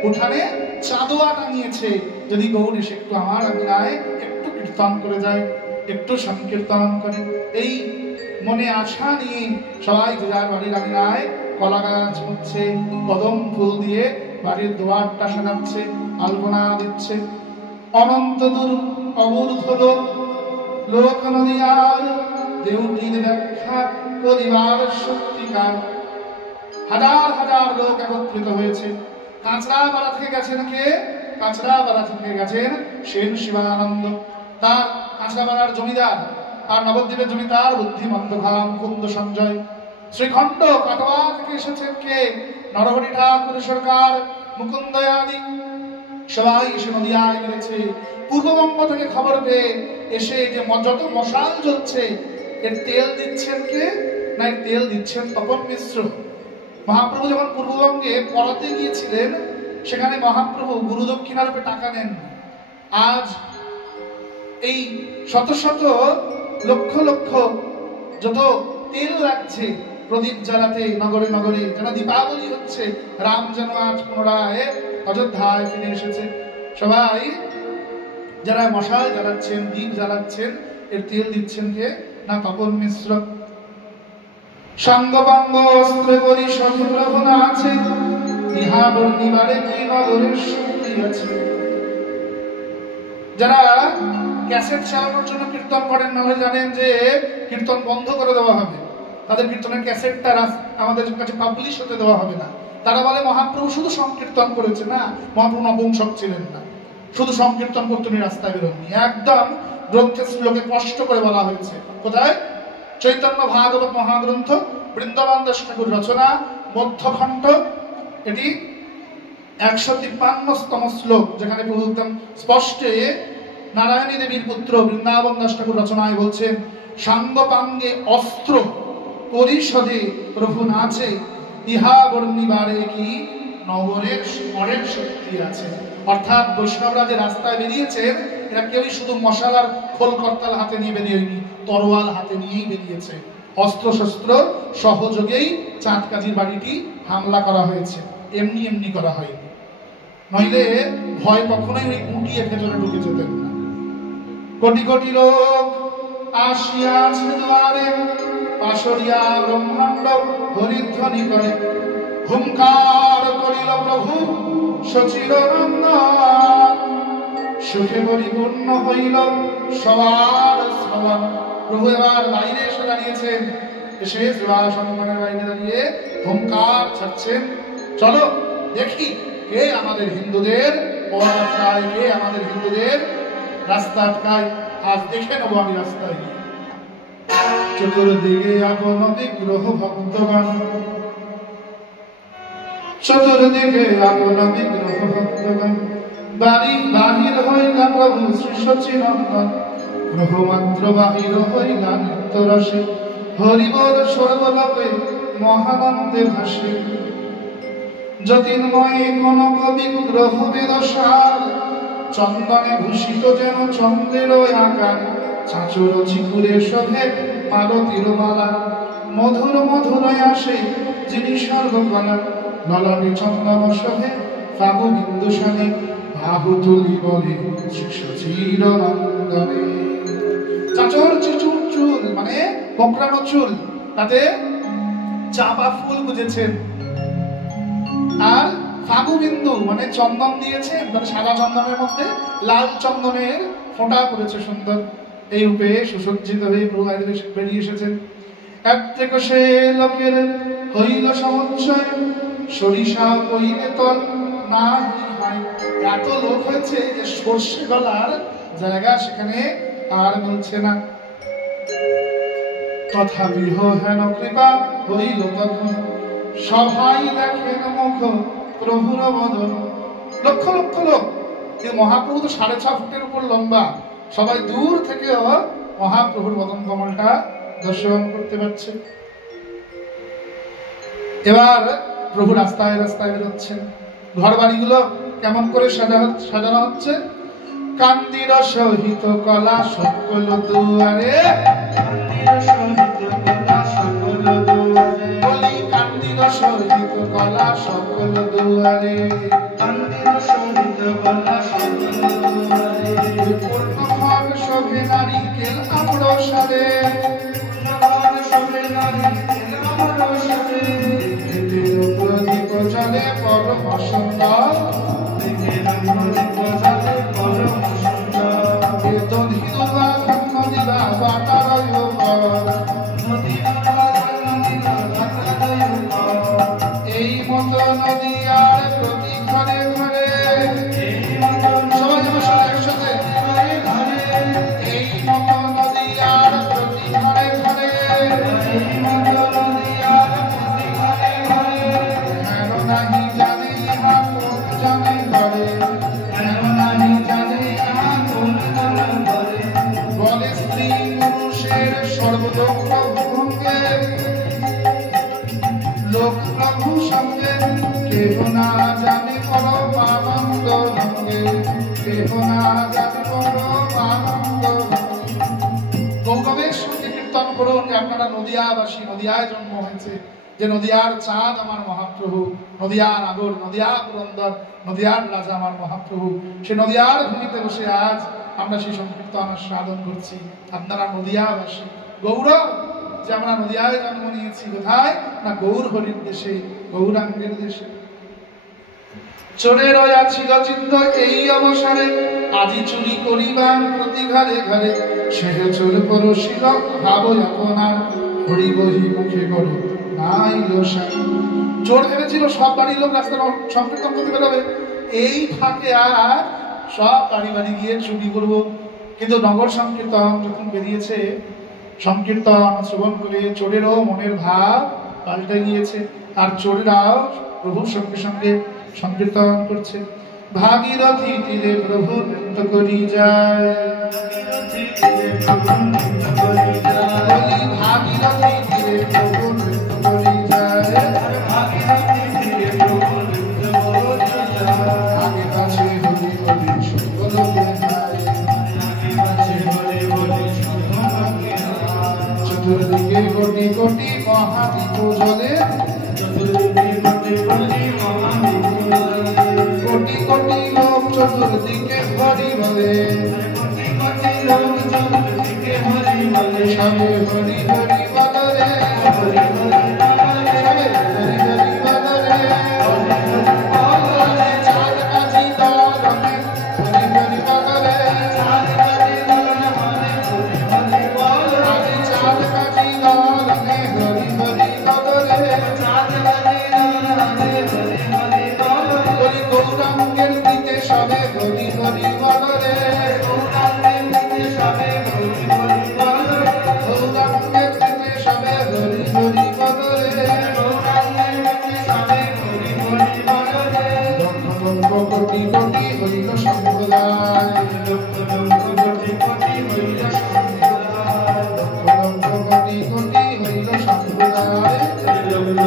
উঠানে চাঁদোয়া টাঙিয়েছে, যদি গৌর এসে একটু আমার আঙিনায় একটু কীর্তন করে যায়, একটু সংকীর্তন করে। এই মনে আশা নিয়ে সবাই যার বাড়ির আঙিনায় কলা গাছ হচ্ছে, কদম ফুল দিয়ে বাড়ির দুয়ারটা সাজাচ্ছে, আলপনা দিচ্ছে। অনন্ত দূর অবরুদ্ধ লোক নদীয়ার দেউটির ব্যাখ্যা করিবার সত্যিকার। হাজার হাজার লোক একত্রিত হয়েছে। কাঁচরাপাড়া থেকে গেছেন কে? কাঁচরাপাড়া থেকে গেছেন সেন শিবানন্দ, তার কাঁচরাপাড়ার জমিদার আর নবদ্বীপের জমিদার বুদ্ধিমন্ত খান মুকুন্দ সঞ্জয়। শ্রীখণ্ড কাটোয়া থেকে এসেছেন কে? নরহরি ঠাকুর সরকার মুকুন্দ আদি। সবাই এসে নদীয়ায় মিলেছে। পূর্ববঙ্গ থেকে খবর পেয়ে এসে যে যত মশাল জ্বলছে এর তেল দিচ্ছেন কে? না, এর তেল দিচ্ছেন তপন মিশ্র। মহাপ্রভু যখন পূর্ববঙ্গে পড়াতে গিয়েছিলেন সেখানে মহাপ্রভু গুরু দক্ষিণা রূপে টাকা নেন। আজ এই শত শত লক্ষ লক্ষ যত তেল লাগছে প্রদীপ জ্বালাতে নগরে নগরে, যেন দীপাবলি হচ্ছে, রাম যেন আজ পুনরায় অযোধ্যায় ফিরে এসেছে। সবাই যারা মশাল জ্বালাচ্ছেন, দীপ জ্বালাচ্ছেন, এর তেল দিচ্ছেন কে? না, তপন মিশ্র। সাঙ্গপাঙ্গ অস্ত্র পরিষদ প্রভু না আছে, ইহা বর্ণিবারে কি নগরের শক্তি আছে। যারা ক্যাসেট চালানোর জন্য কীর্তন করেন না, জানেন যে কীর্তন বন্ধ করে দেওয়া হবে, তাদের কীর্তনের ক্যাসেটটা আমাদের কাছে পাবলিশ হতে দেওয়া হবে না। তারা বলে মহাপ্রভু শুধু সংকীর্তন করেছে না, মহাপ্রভু নপুংসক ছিলেন না, শুধু সংকীর্তন করতে উনি রাস্তায় বেরোননি। একদম গ্রন্থের শ্লোকে স্পষ্ট করে বলা হয়েছে। কোথায়? চৈতন্য ভাগবত মহাগ্রন্থ, বৃন্দাবন দাস ঠাকুর রচনা, মধ্যখণ্ড, এটি 153তম শ্লোক, যেখানে প্রভু একদম স্পষ্টে নারায়ণী দেবীর পুত্র বৃন্দাবন দাস ঠাকুর রচনায় বলছেন, সাঙ্গপাঙ্গে অস্ত্র পরিষদে প্রভু নাচে, ইহা বর্ণিবারে কি নগরের পরের শক্তি আছে। অর্থাৎ বৈষ্ণবরা যে রাস্তায় বেরিয়েছেন এরা কেউই শুধু মশালার খোল করতাল হাতে নিয়ে বেরিয়েনি, তরোয়াল হাতে নিয়েই বেরিয়েছে। অস্ত্র শস্ত্র সহযোগেই চাঁদকাজির বাড়িটি হামলা করা হয়েছে, এমনি এমনি করা হয়নি। নইলে ভয় কখনোই ওই গুটিয়ে ভেতরে ঢুকে যেতেন না। কোটি কোটি লোক আসিয়াছে দুয়ারে, পাশরিয়া ব্রহ্মাণ্ড হরিধ্বনি করে, হুঙ্কার করিল প্রভু সচিরানন্দ, সুখে পরিপূর্ণ হইল সবার শ্রবণ। প্রভু এবার বাইরে এসে দাঁড়িয়েছেন, এসে শ্রীবাস সম্মানের বাইরে দাঁড়িয়ে হুঙ্কার ছাড়ছেন, চলো দেখি কে আমাদের হিন্দুদের পথ আটকায়, কে আমাদের হিন্দুদের রাস্তা আটকায়। আজ দেখে নেবো আমি রাস্তায়। চতুর্দিকে আপন বিগ্রহ ভক্তগণ, চতুর্দিকে আপন বিগ্রহ ভক্তগণ, বাড়ি বাহির হইলা প্রভু শ্রী সচিনন্দন, গ্রহ মাত্র বাহির হইলা নিত্য রসে, হরিবল সর্বলোকে মহানন্দে ভাসে। জ্যোতির্ময় কনক বিগ্রহ বেদসার, চন্দনে ভূষিত যেন চন্দ্রের আকার। চাঁচুর চিকুরে শোভে মালতীর মালা, মধুর মধুর আসে যিনি সর্বকলা। নলনে চন্দন শোভে ফাগু বিন্দুসানে, বাহু তুলি বলে চির নন্দনে। চাঁচর চিচুর চুল মানে কোঁকড়ানো চুল, তাতে চাপা ফুল গুজেছেন। আর ফাগু বিন্দু মানে চন্দন দিয়েছে, মানে সাদা চন্দনের মধ্যে লাল চন্দনের ফোঁটা পড়েছে সুন্দর। এই রূপে সুসজ্জিত হয়ে প্রভু বেরিয়ে এসেছেন। এক সে লোকের হইল সমুচ্চয়, সরিষা কইলে তল না হয়। এত লোক হয়েছে যে সর্ষে গলার জায়গা সেখানে আর বলছে না। তথাপি হেন কৃপা হইল তখন, সবাই দেখেন মুখ প্রভুর বদন। লক্ষ লক্ষ লোক, এই মহাপ্রভু তো 6.5 ফুটের উপর লম্বা, সবাই দূর থেকে মহাপ্রভুর বদন কমলটা দর্শন করতে পারছে। এবার প্রভু রাস্তায় রাস্তায় বেরোচ্ছেন। ঘর বাড়িগুলো কেমন করে সাজানো হচ্ছে। কান্দির সহিত কলা সকল দুয়ারে, বলি কান্দির সহিত কলা সকল দুয়ারে, পূর্ণভাগ শোভে নারিকেল আম্রসারে, প্রদীপ জলে পরম সুন্দর, এই মতো নদী আর প্রতি ঘরে ঘরে, সবাই একসাথে, এই মতো নদী আর প্রতি ঘরে ঘরে, হেন নাহি জানে ইহা কোন জানে ঘরে, বলে স্ত্রী পুরুষের সর্বদক্ষ ভঙ্গে, লোক প্রভু সঙ্গে কেহ না জানে পরম আনন্দ রঙ্গে, কেহ না জানে পরম আনন্দ। গৌরবের সঙ্গে কীর্তন করুন যে আপনারা নদিয়াবাসী, নদিয়ায় জন্ম হয়েছে, যে নদিয়ার চাঁদ আমার মহাপ্রভু, নদিয়ার আগর, নদিয়া পুরন্দর, নদিয়ার রাজা আমার মহাপ্রভু। সে নদিয়ার ভূমিতে বসে আজ আমরা সেই সংকীর্তন সাধন করছি। আপনারা নদিয়াবাসী, গৌরব যে আমরা নদিয়ায় জন্ম নিয়েছি। কোথায় না গৌর হরির দেশে, গৌরাঙ্গের দেশে। চোরের ছিল চিত্ত এই অবসরে, আজি চুরি করিবার প্রতি ঘরে ঘরে, সে চোর পরশিল ভাব আপনার, হরি বহি মুখে করো নাই লোসাই। চোর ভেবেছিল সব বাড়ির লোক রাস্তার সংকীর্তন করতে বেরোবে, এই ফাঁকে আর সব বাড়ি বাড়ি গিয়ে চুরি করবো। কিন্তু নগর সংকীর্তন যখন বেরিয়েছে, সংকীর্তন শ্রবণ করে চোরেরও মনের ভাব পাল্টে গিয়েছে, আর চোরেরাও প্রভুর সঙ্গে সঙ্গে সংকীর্তন করছে। ভাগীরথী তীরে প্রভু নৃত্য করি যায়, ভাগীরথী তীরে প্রভু নৃত্য করি যায়, আগে কাছে হরি হরি সকল চতুর্দিকে কোটি কোটি মহাদীপ জ্বলে, কোটি কোটি লোক চতুর্দিকে হরি বলে, সবে হরি হরি বলে, সবে হরি হরি বলে, চাঁদ কাজী দলনে হরি হরি বলে, আজি চাঁদ কাজী দলনে হরি হরি বলে, বলি গৌরাঙ্গের দিকে সবে হরি হরি বলে, গৌরাঙ্গের দিকে সবে হরি হরি বলে, লক্ষ কোটি কোটি হইল সম্প্রদায়, লক্ষ কোটি কোটি হইল সম্প্রদায়, লক্ষ কোটি কোটি হইল সম্প্রদায়। আনন্দে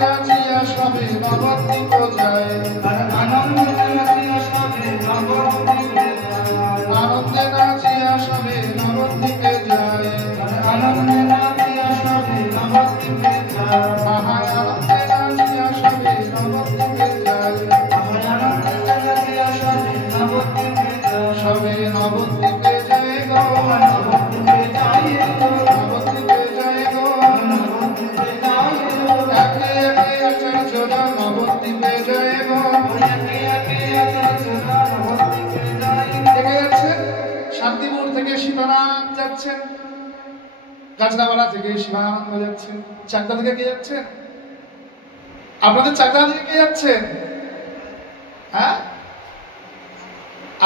নাচিয়া সবে নবদ্বীপ যায়, আনন্দে নাচিয়া সবে নবদ্বীপে যায়, আনন্দে নাচিয়া সবে নবদ্বীপে যায়, আনন্দে নাচিয়া সবে নবদ্বীপে যায়, আনন্দে নাচিয়া সবে নবদ্বীপে যায়, আনন্দে নাচিয়া সবে নবদ্বীপে যায়, সবে নবদ্বীপে যায় গো, নবদ্বীপে যায় গো, নবদ্বীপে যায় গো, নবদ্বীপে যায় গো, একে একে আচার্যরা নবদ্বীপে যায় গো, একে একে আচার্যরা নবদ্বীপে যায়। দেখে যাচ্ছেন শান্তিপুর থেকে শিবানন্দ যাচ্ছেন, গাছড়াপাড়া থেকে শিবানন্দ যাচ্ছেন, চাকদা থেকে কে যাচ্ছেন? আপনাদের চাকদা থেকে কে যাচ্ছেন? হ্যাঁ,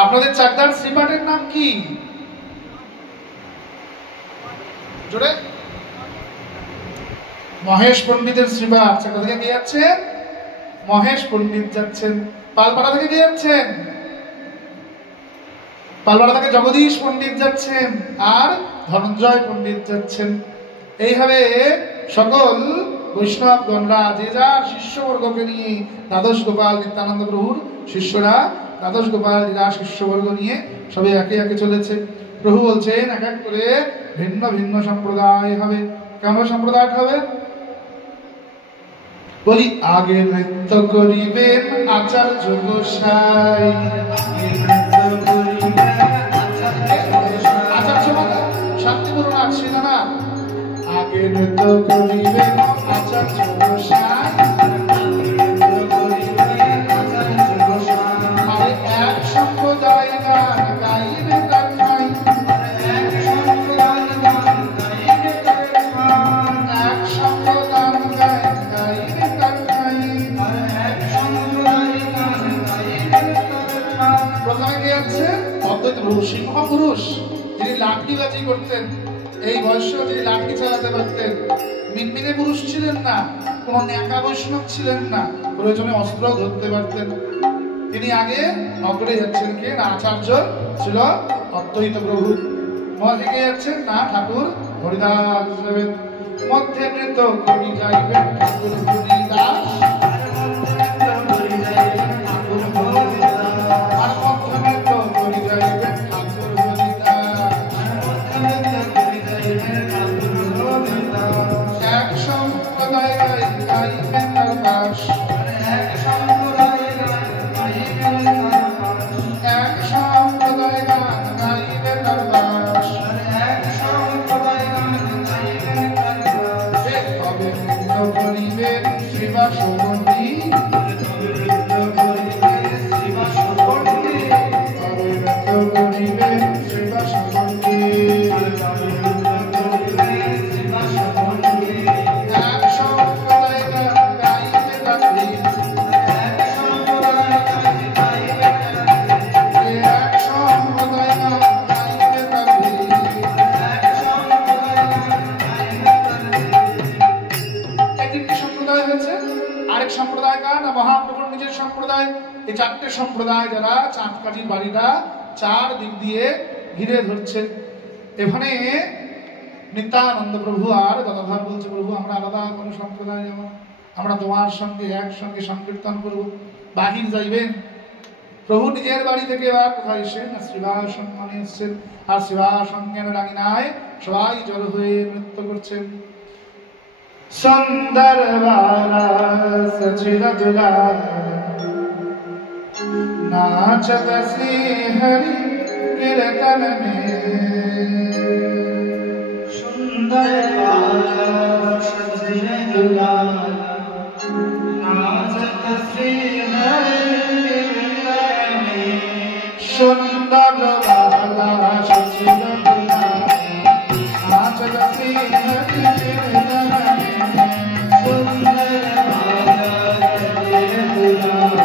আপনাদের চাকদার শ্রীপাঠের নাম কি? জোরে, মহেশ পণ্ডিতের শ্রীপাঠ। চাকদা থেকে কে যাচ্ছেন? মহেশ পণ্ডিত যাচ্ছেন। পালপাড়া থেকে কে যাচ্ছেন? পালপাড়া থেকে জগদীশ পণ্ডিত যাচ্ছেন, আর ধনঞ্জয় পণ্ডিত যাচ্ছেন। এইভাবে সকল বৈষ্ণবগণরা যে যার শিষ্যবর্গকে নিয়ে দ্বাদশ গোপাল নিত্যানন্দ প্রভুর শিষ্যরা দ্বাদশ গোপাল লীলা শিষ্যবর্গ নিয়ে সবে একে একে চলেছে। প্রভু বলছেন এক এক করে ভিন্ন ভিন্ন সম্প্রদায় হবে। কেমন সম্প্রদায় হবে? বলি, আগে নৃত্য করিবেন আচার্য গোসাই। আচার্য মানে শান্তিপূর্ণ আছে না? আগে নৃত্য করিবেন আচার্য গোসাই, আরে এক সম্প্রদায় গান গাইবে তার ঠাই, এক সম্প্রদায় গান গাইবে তার ঠাই, এক সম্প্রদায় গান গাইবে তার ঠাই, এক সম্প্রদায় গান গাইবে তার ঠাই। প্রথমে কে আছে? অদ্বৈত প্রভু, সিংহ পুরুষ, যিনি লাঠিবাজি করতেন, এই বয়সেও যিনি লাঠি চালাতে পারতেন। মিনমিনে পুরুষ ছিলেন না, কোন ন্যাকা বৈষ্ণব ছিলেন না, প্রয়োজনে অস্ত্র ধরতে পারতেন। তিনি আগে অগ্রে যাচ্ছেন কে না? আচার্য ছিল অদ্বৈত প্রভু। মধ্যে কে যাচ্ছেন না? ঠাকুর হরিদাস যাবেন। মধ্যে নৃত্য করি যাইবেন ঠাকুর হরিদাস, আর মধ্যে নৃত্য করি যাইবেন ঠাকুর হরিদাস, এক সম্প্রদায় গাইবেন তার দাস, এক সম্প্রদায় গান গাইবে তার দাস, তবে নৃত্য করিবেন শিবা সুগন্ধি, তবে নৃত্য করিবেন শিবা সুগন্ধি, এক সম্প্রদায় গান গাইবে তার দিন, এক সম্প্রদায় গান গাইবে তার দিন। এই তিনটি সম্প্রদায় হয়েছে। আরেক সম্প্রদায় কার না? মহাপ্রভুর নিজের সম্প্রদায়। এই চারটে সম্প্রদায় যারা চাঁদকাঠির বাড়িটা চার দিক দিয়ে ঘিরে ধরছে। এখানে নিত্যানন্দ প্রভু আর গদাধর বলছে, প্রভু আমরা আলাদা কোনো সম্প্রদায় যাব, আমরা তোমার সঙ্গে একসঙ্গে সংকীর্তন করব। বাহির যাইবেন। প্রভু নিজের বাড়ি থেকে এবার কোথায় এসেছেন? শ্রীবাস সম্মানে এসছেন, আর শ্রীবাস সঙ্গের ডাঙিনায় সবাই জড়ো হয়ে নৃত্য করছেন। সুন্দর বালা সচির দুলাল नाचत श्री हरि कीर्तन में, सुंदर बाला सजिन दुलाल नाचत श्री हरि कीर्तन में, सुंदर बाला सजिन दुलाल नाचत श्री हरि कीर्तन में, सुंदर बाला सजिन दुलाल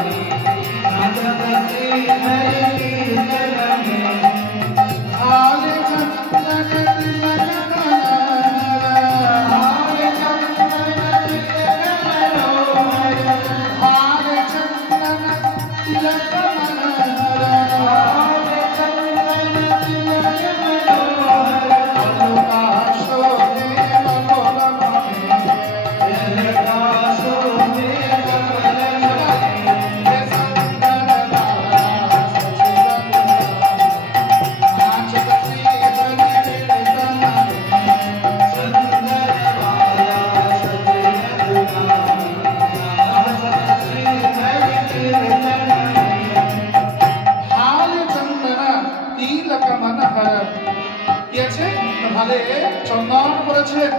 করছেন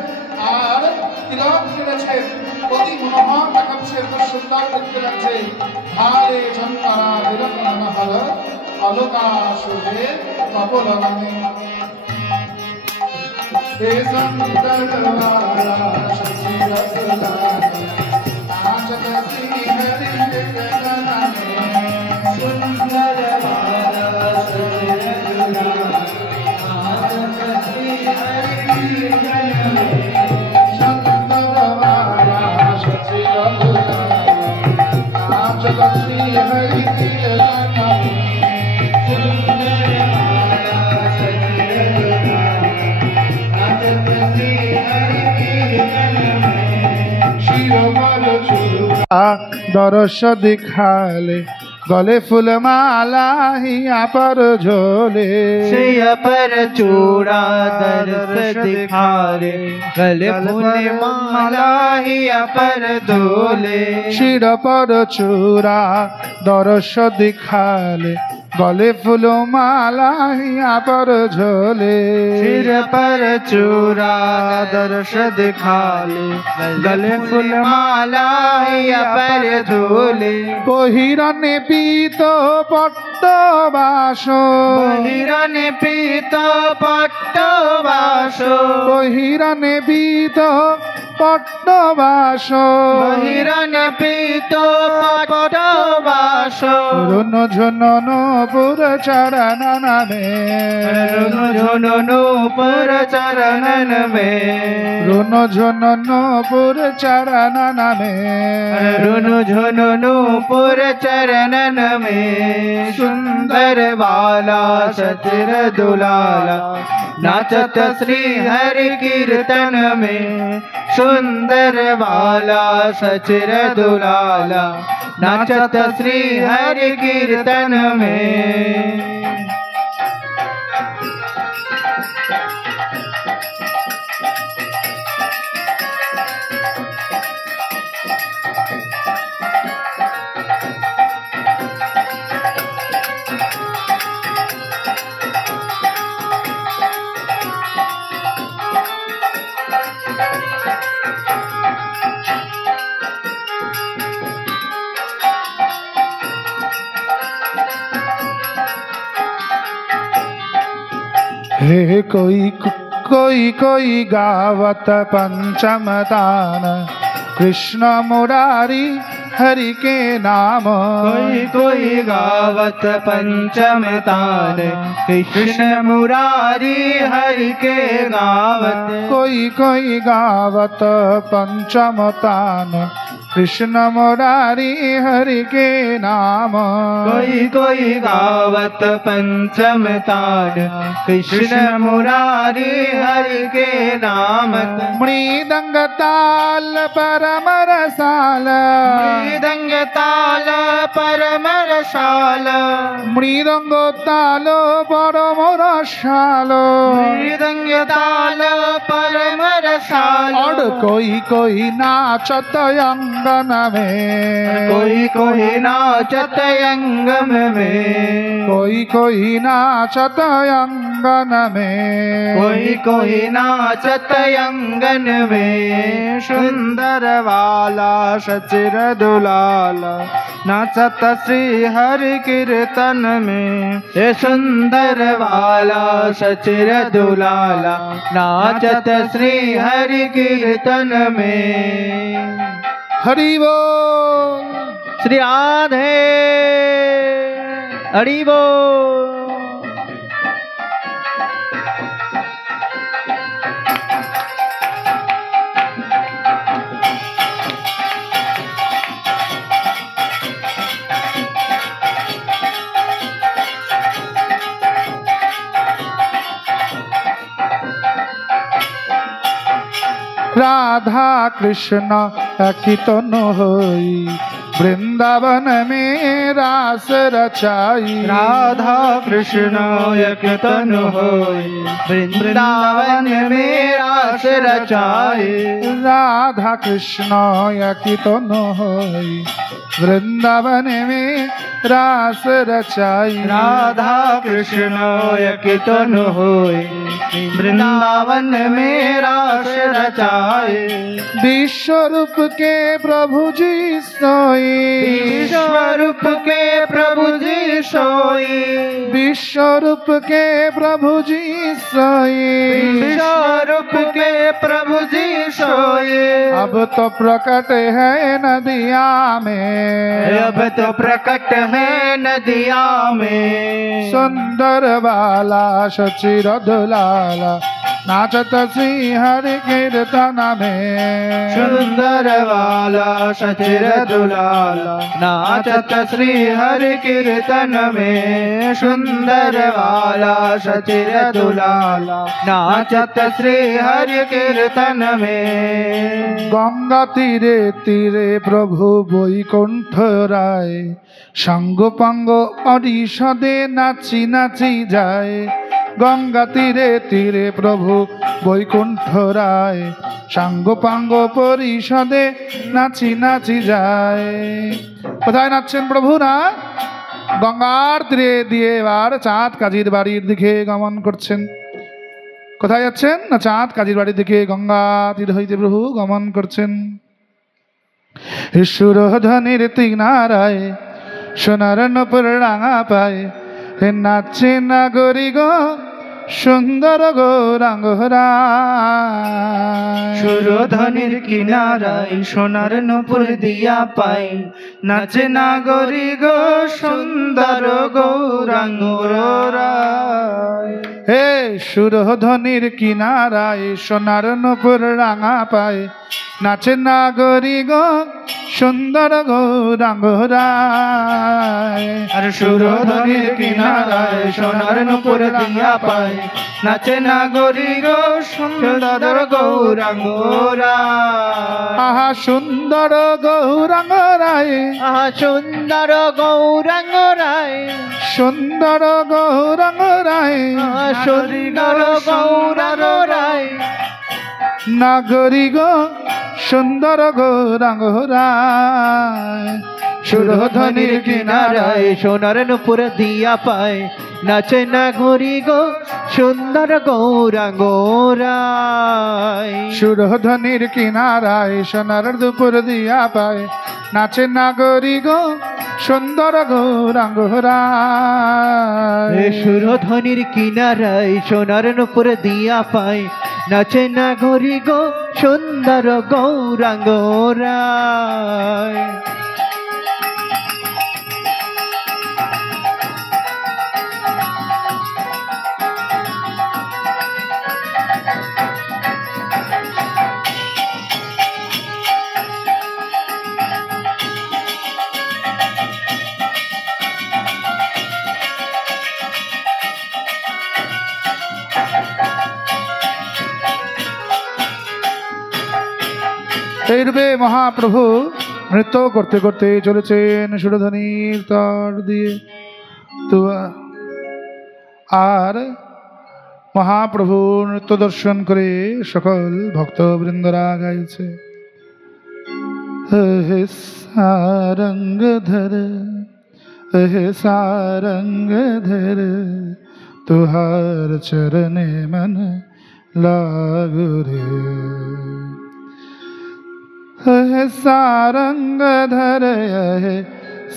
আর তিলক কিনেছেন, অতি মনোহর দেখাচ্ছে, এত সুন্দর দেখতে লাগছে। হারে চন্দনা তিলক মনোহর আলোকাশে কপল নামে हे सुंदरवाला शशिरतला नाचत श्री हरि गगना में सुंदरवाला शशिरतला नाचत श्री हरि गगना में सुंदरवाला शशिरतला नाचत श्री हरि गगना में दरस दिखाले गले फूल माला हिया पर झोले सिया पर चूड़ा दरस दिखाले गले फूल माला हिया पर झोले सिर पर चूड़ा दरस दिखाले गले फूल माला हिया पर झोले सिर पर चूड़ा दरस दिखाले गले फूल माला हिया पर झोले बहिरने पीत पट्ट बासो बहिरने पीत पट्ट बासो बहिरने पीत पट्ट बासो बहिरने पीत पट्ट बासो रुन झुनन पुर चरण में रुन झुनन पुर चरणन में रुन झुनन पुर चरण में रुन झुनन पुर चरणन में सुंदर बाला सतिर दुलाला नाचत श्री हरि कीर्तन में सुंदर बाला सचिर दुलाला नाचत श्री हरि कीर्तन में हे कोई गावत पंचम तान कृष्ण मुरारी हरि के नाम कोई गावत पंचम तान कृष्ण मुरारी हरि के गावत कोई गावत पंचम तान कृष्ण मुरारी हरि के नाम कोई गावत पंचम तान कृष्ण मुरारी हरि के नाम मृदंग ताल परम रसाल मृदंग ताल परम रसाल मृदंग ताल परम रसाल मृदंग ताल परम रसाल और कोई नाचत अंगन में कोई नाचत अंगम में कोई नाचत अंगन में कोई नाचत अंगन में सुंदर वाला सचिर दुलाला नाचत श्री हरि कीर्तन में ये सुंदर वाला सचिर दुलाला नाचत श्री हरि कीर्तन में हरि बोल श्री राधे हरि बोल राधा कृष्ण अकितन होई वृंदावन में रास रचाई राधा कृष्ण यकितन होई वृंदावन में रास रचाई राधा कृष्ण यकितन होई वृंदावन में रास रचाई राधा कृष्ण एक तन होए वृंदावन में रास रचाए विश्वरूप के प्रभु जी सोई विश्वरूप के प्रभु जी सोए विश्वरूप के प्रभु जी सोई विश्वरूप के प्रभु जी सोए अब तो प्रकट है नदिया में अब तो प्रकट है नदिया में सुंदर बाला सचिर दुलाला नाचत श्री हरि कीर्तन में सुंदर वाला सचिर दुलाला नाचत श्री हरि कीर्तन में सुंदर वाला सचिर दुलाला नाचत श्री हरि कीर्तन में गंगा तीरे तीरे प्रभु বৈকুণ্ঠ রায় সাঙ্গ পাঙ্গ অরিষদে নাচি নাচি যায় গঙ্গা তীরে তীরে প্রভু বৈকুণ্ঠ রায় সাঙ্গ পাঙ্গ পরিষদে নাচি নাচি যায় কোথায় নাচছেন প্রভু না গঙ্গার তীরে দিয়ে এবার চাঁদ কাজীর বাড়ির দিকে গমন করছেন কোথায় যাচ্ছেন না চাঁদ কাজীর বাড়ির দিকে গঙ্গা তীর হইতে প্রভু গমন করছেন সুরধ্বনির তিনারায় সোনার নপুর রাঙা পায় হে নাচে নাগরি গো সুন্দর গৌরাঙ্গ সুরধনির কিনারায় সোনার নূপুর দিয়া পাই নাচে নাগরি গো সুন্দর গৌরাঙ্গ রায় হে সুরধ্বনির কিনারায় সোনার নপুর রাঙা পায় নাচে নাগরি গো সুন্দর গৌরাঙ্গ রায় আর সুরধনির কিনারায় সোনার নূপুর দিয়া পাই নাচে নাগরি গো সুন্দর গৌরাঙ্গ রায় আহা সুন্দর গৌরাঙ্গ রায় আহা সুন্দর গৌরাঙ্গ রায় সুন্দর গৌরাঙ্গ রায় আহা সুন্দর গৌরাঙ্গ রায় নাগরি গো সুন্দর গৌরাঙ্গ রায় সুরধনির কিনারায় সোনার নূপুর দিয়া পায় নাচে নাগরি গো সুন্দর গৌরাঙ্গ রায় সুরধ্বনির কিনারায় সোনার দুপুর দিয়া পায় নাচে নাগরি গো সুন্দর গৌরাঙ্গ রায় সুরধনির কিনারায় সোনার নূপুর দিয়া পায় নাচে নাগরি গো সুন্দর গৌরাঙ্গ রায় এইরূপে মহাপ্রভু নৃত্য করতে করতে চলেছেন সুরধ্বনির তার দিয়ে তো আর মহাপ্রভু নৃত্য দর্শন করে সকল ভক্তবৃন্দরা গাইছে হে সারঙ্গধর হে সারঙ্গধর तुहार चरणे मन लागु रे हे सारंगधर हे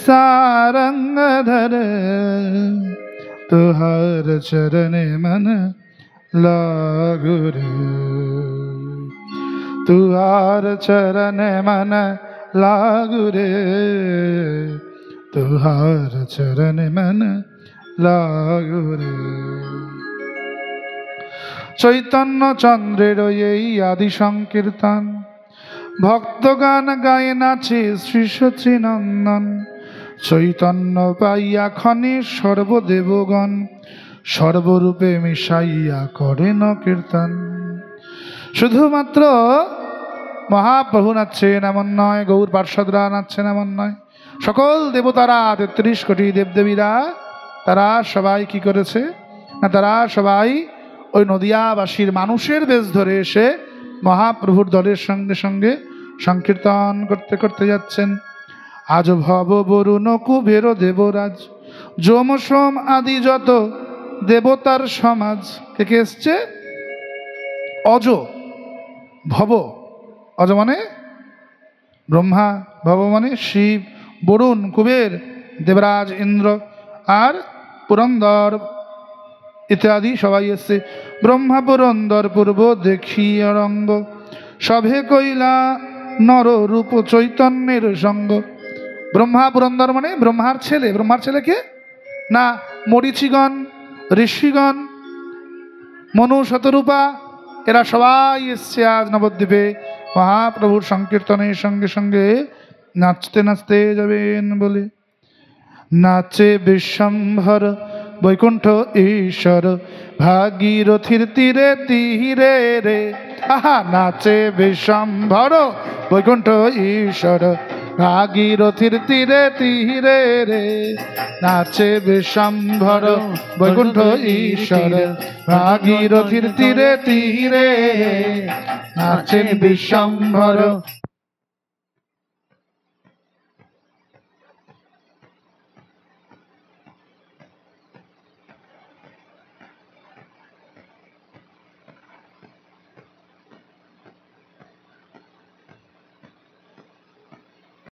सारंगधर तुहार चरणे मन लागु रे तुहार चरणे मन लागु रे तुहार चरणे मन लागु रे চৈতন্য চন্দ্রের এই আদি সংকীর্তন ভক্তগান গায়ে নাচে শ্রী সচিনন্দন চৈতন্য পাইয়া ক্ষণে সর্বদেবগণ সর্বরূপে মিশাইয়া করেন কীর্তন। শুধুমাত্র মহাপ্রভু নাচছেন এমন নয়, গৌর পার্ষদরা নাচছেন এমন নয়, সকল দেবতারা ৩৩ কোটি দেবদেবীরা তারা সবাই কি করেছে না, তারা সবাই ওই নদিয়াবাসীর মানুষের বেশ ধরে এসে মহাপ্রভুর দলের সঙ্গে সঙ্গে সংকীর্তন করতে করতে যাচ্ছেন। আজ ভব বরুণ কুবের দেবরাজ যম সোম আদি যত দেবতার সমাজ। কে কে এসছে? অজ, ভব, অজ মানে ব্রহ্মা, ভব মানে শিব, বরুণ কুবের, দেবরাজ ইন্দ্র আর পুরন্দর ইত্যাদি সবাই এসছে। ব্রহ্মা পুরন্দর পূর্ব দেখিয়া রঙ্গ, সভে কইলা নর রূপ চৈতন্যের সঙ্গ। ব্রহ্মা পুরন্দর মানে ব্রহ্মার ছেলে। ব্রহ্মার ছেলে কে? না, মরীচিগণ, ঋষিগণ, মনু, শতরূপা, এরা সবাই এসছে আজ নবদ্বীপে মহাপ্রভুর সংকীর্তনের সঙ্গে সঙ্গে নাচতে নাচতে যাবেন বলে। নাচে বিশ্বম্ভর বৈকুণ্ঠ ঈশ্বর ভাগীরথীর তীরে তীরে রে। আহা, নাচে বিশ্বম্ভর বৈকুণ্ঠ ঈশ্বর ভাগীরথীর তীরে তীরে রে। নাচে বিশ্বম্ভর বৈকুণ্ঠ ঈশ্বর ভাগীরথীর তীরে তীরে। নাচে বিশ্বম্ভর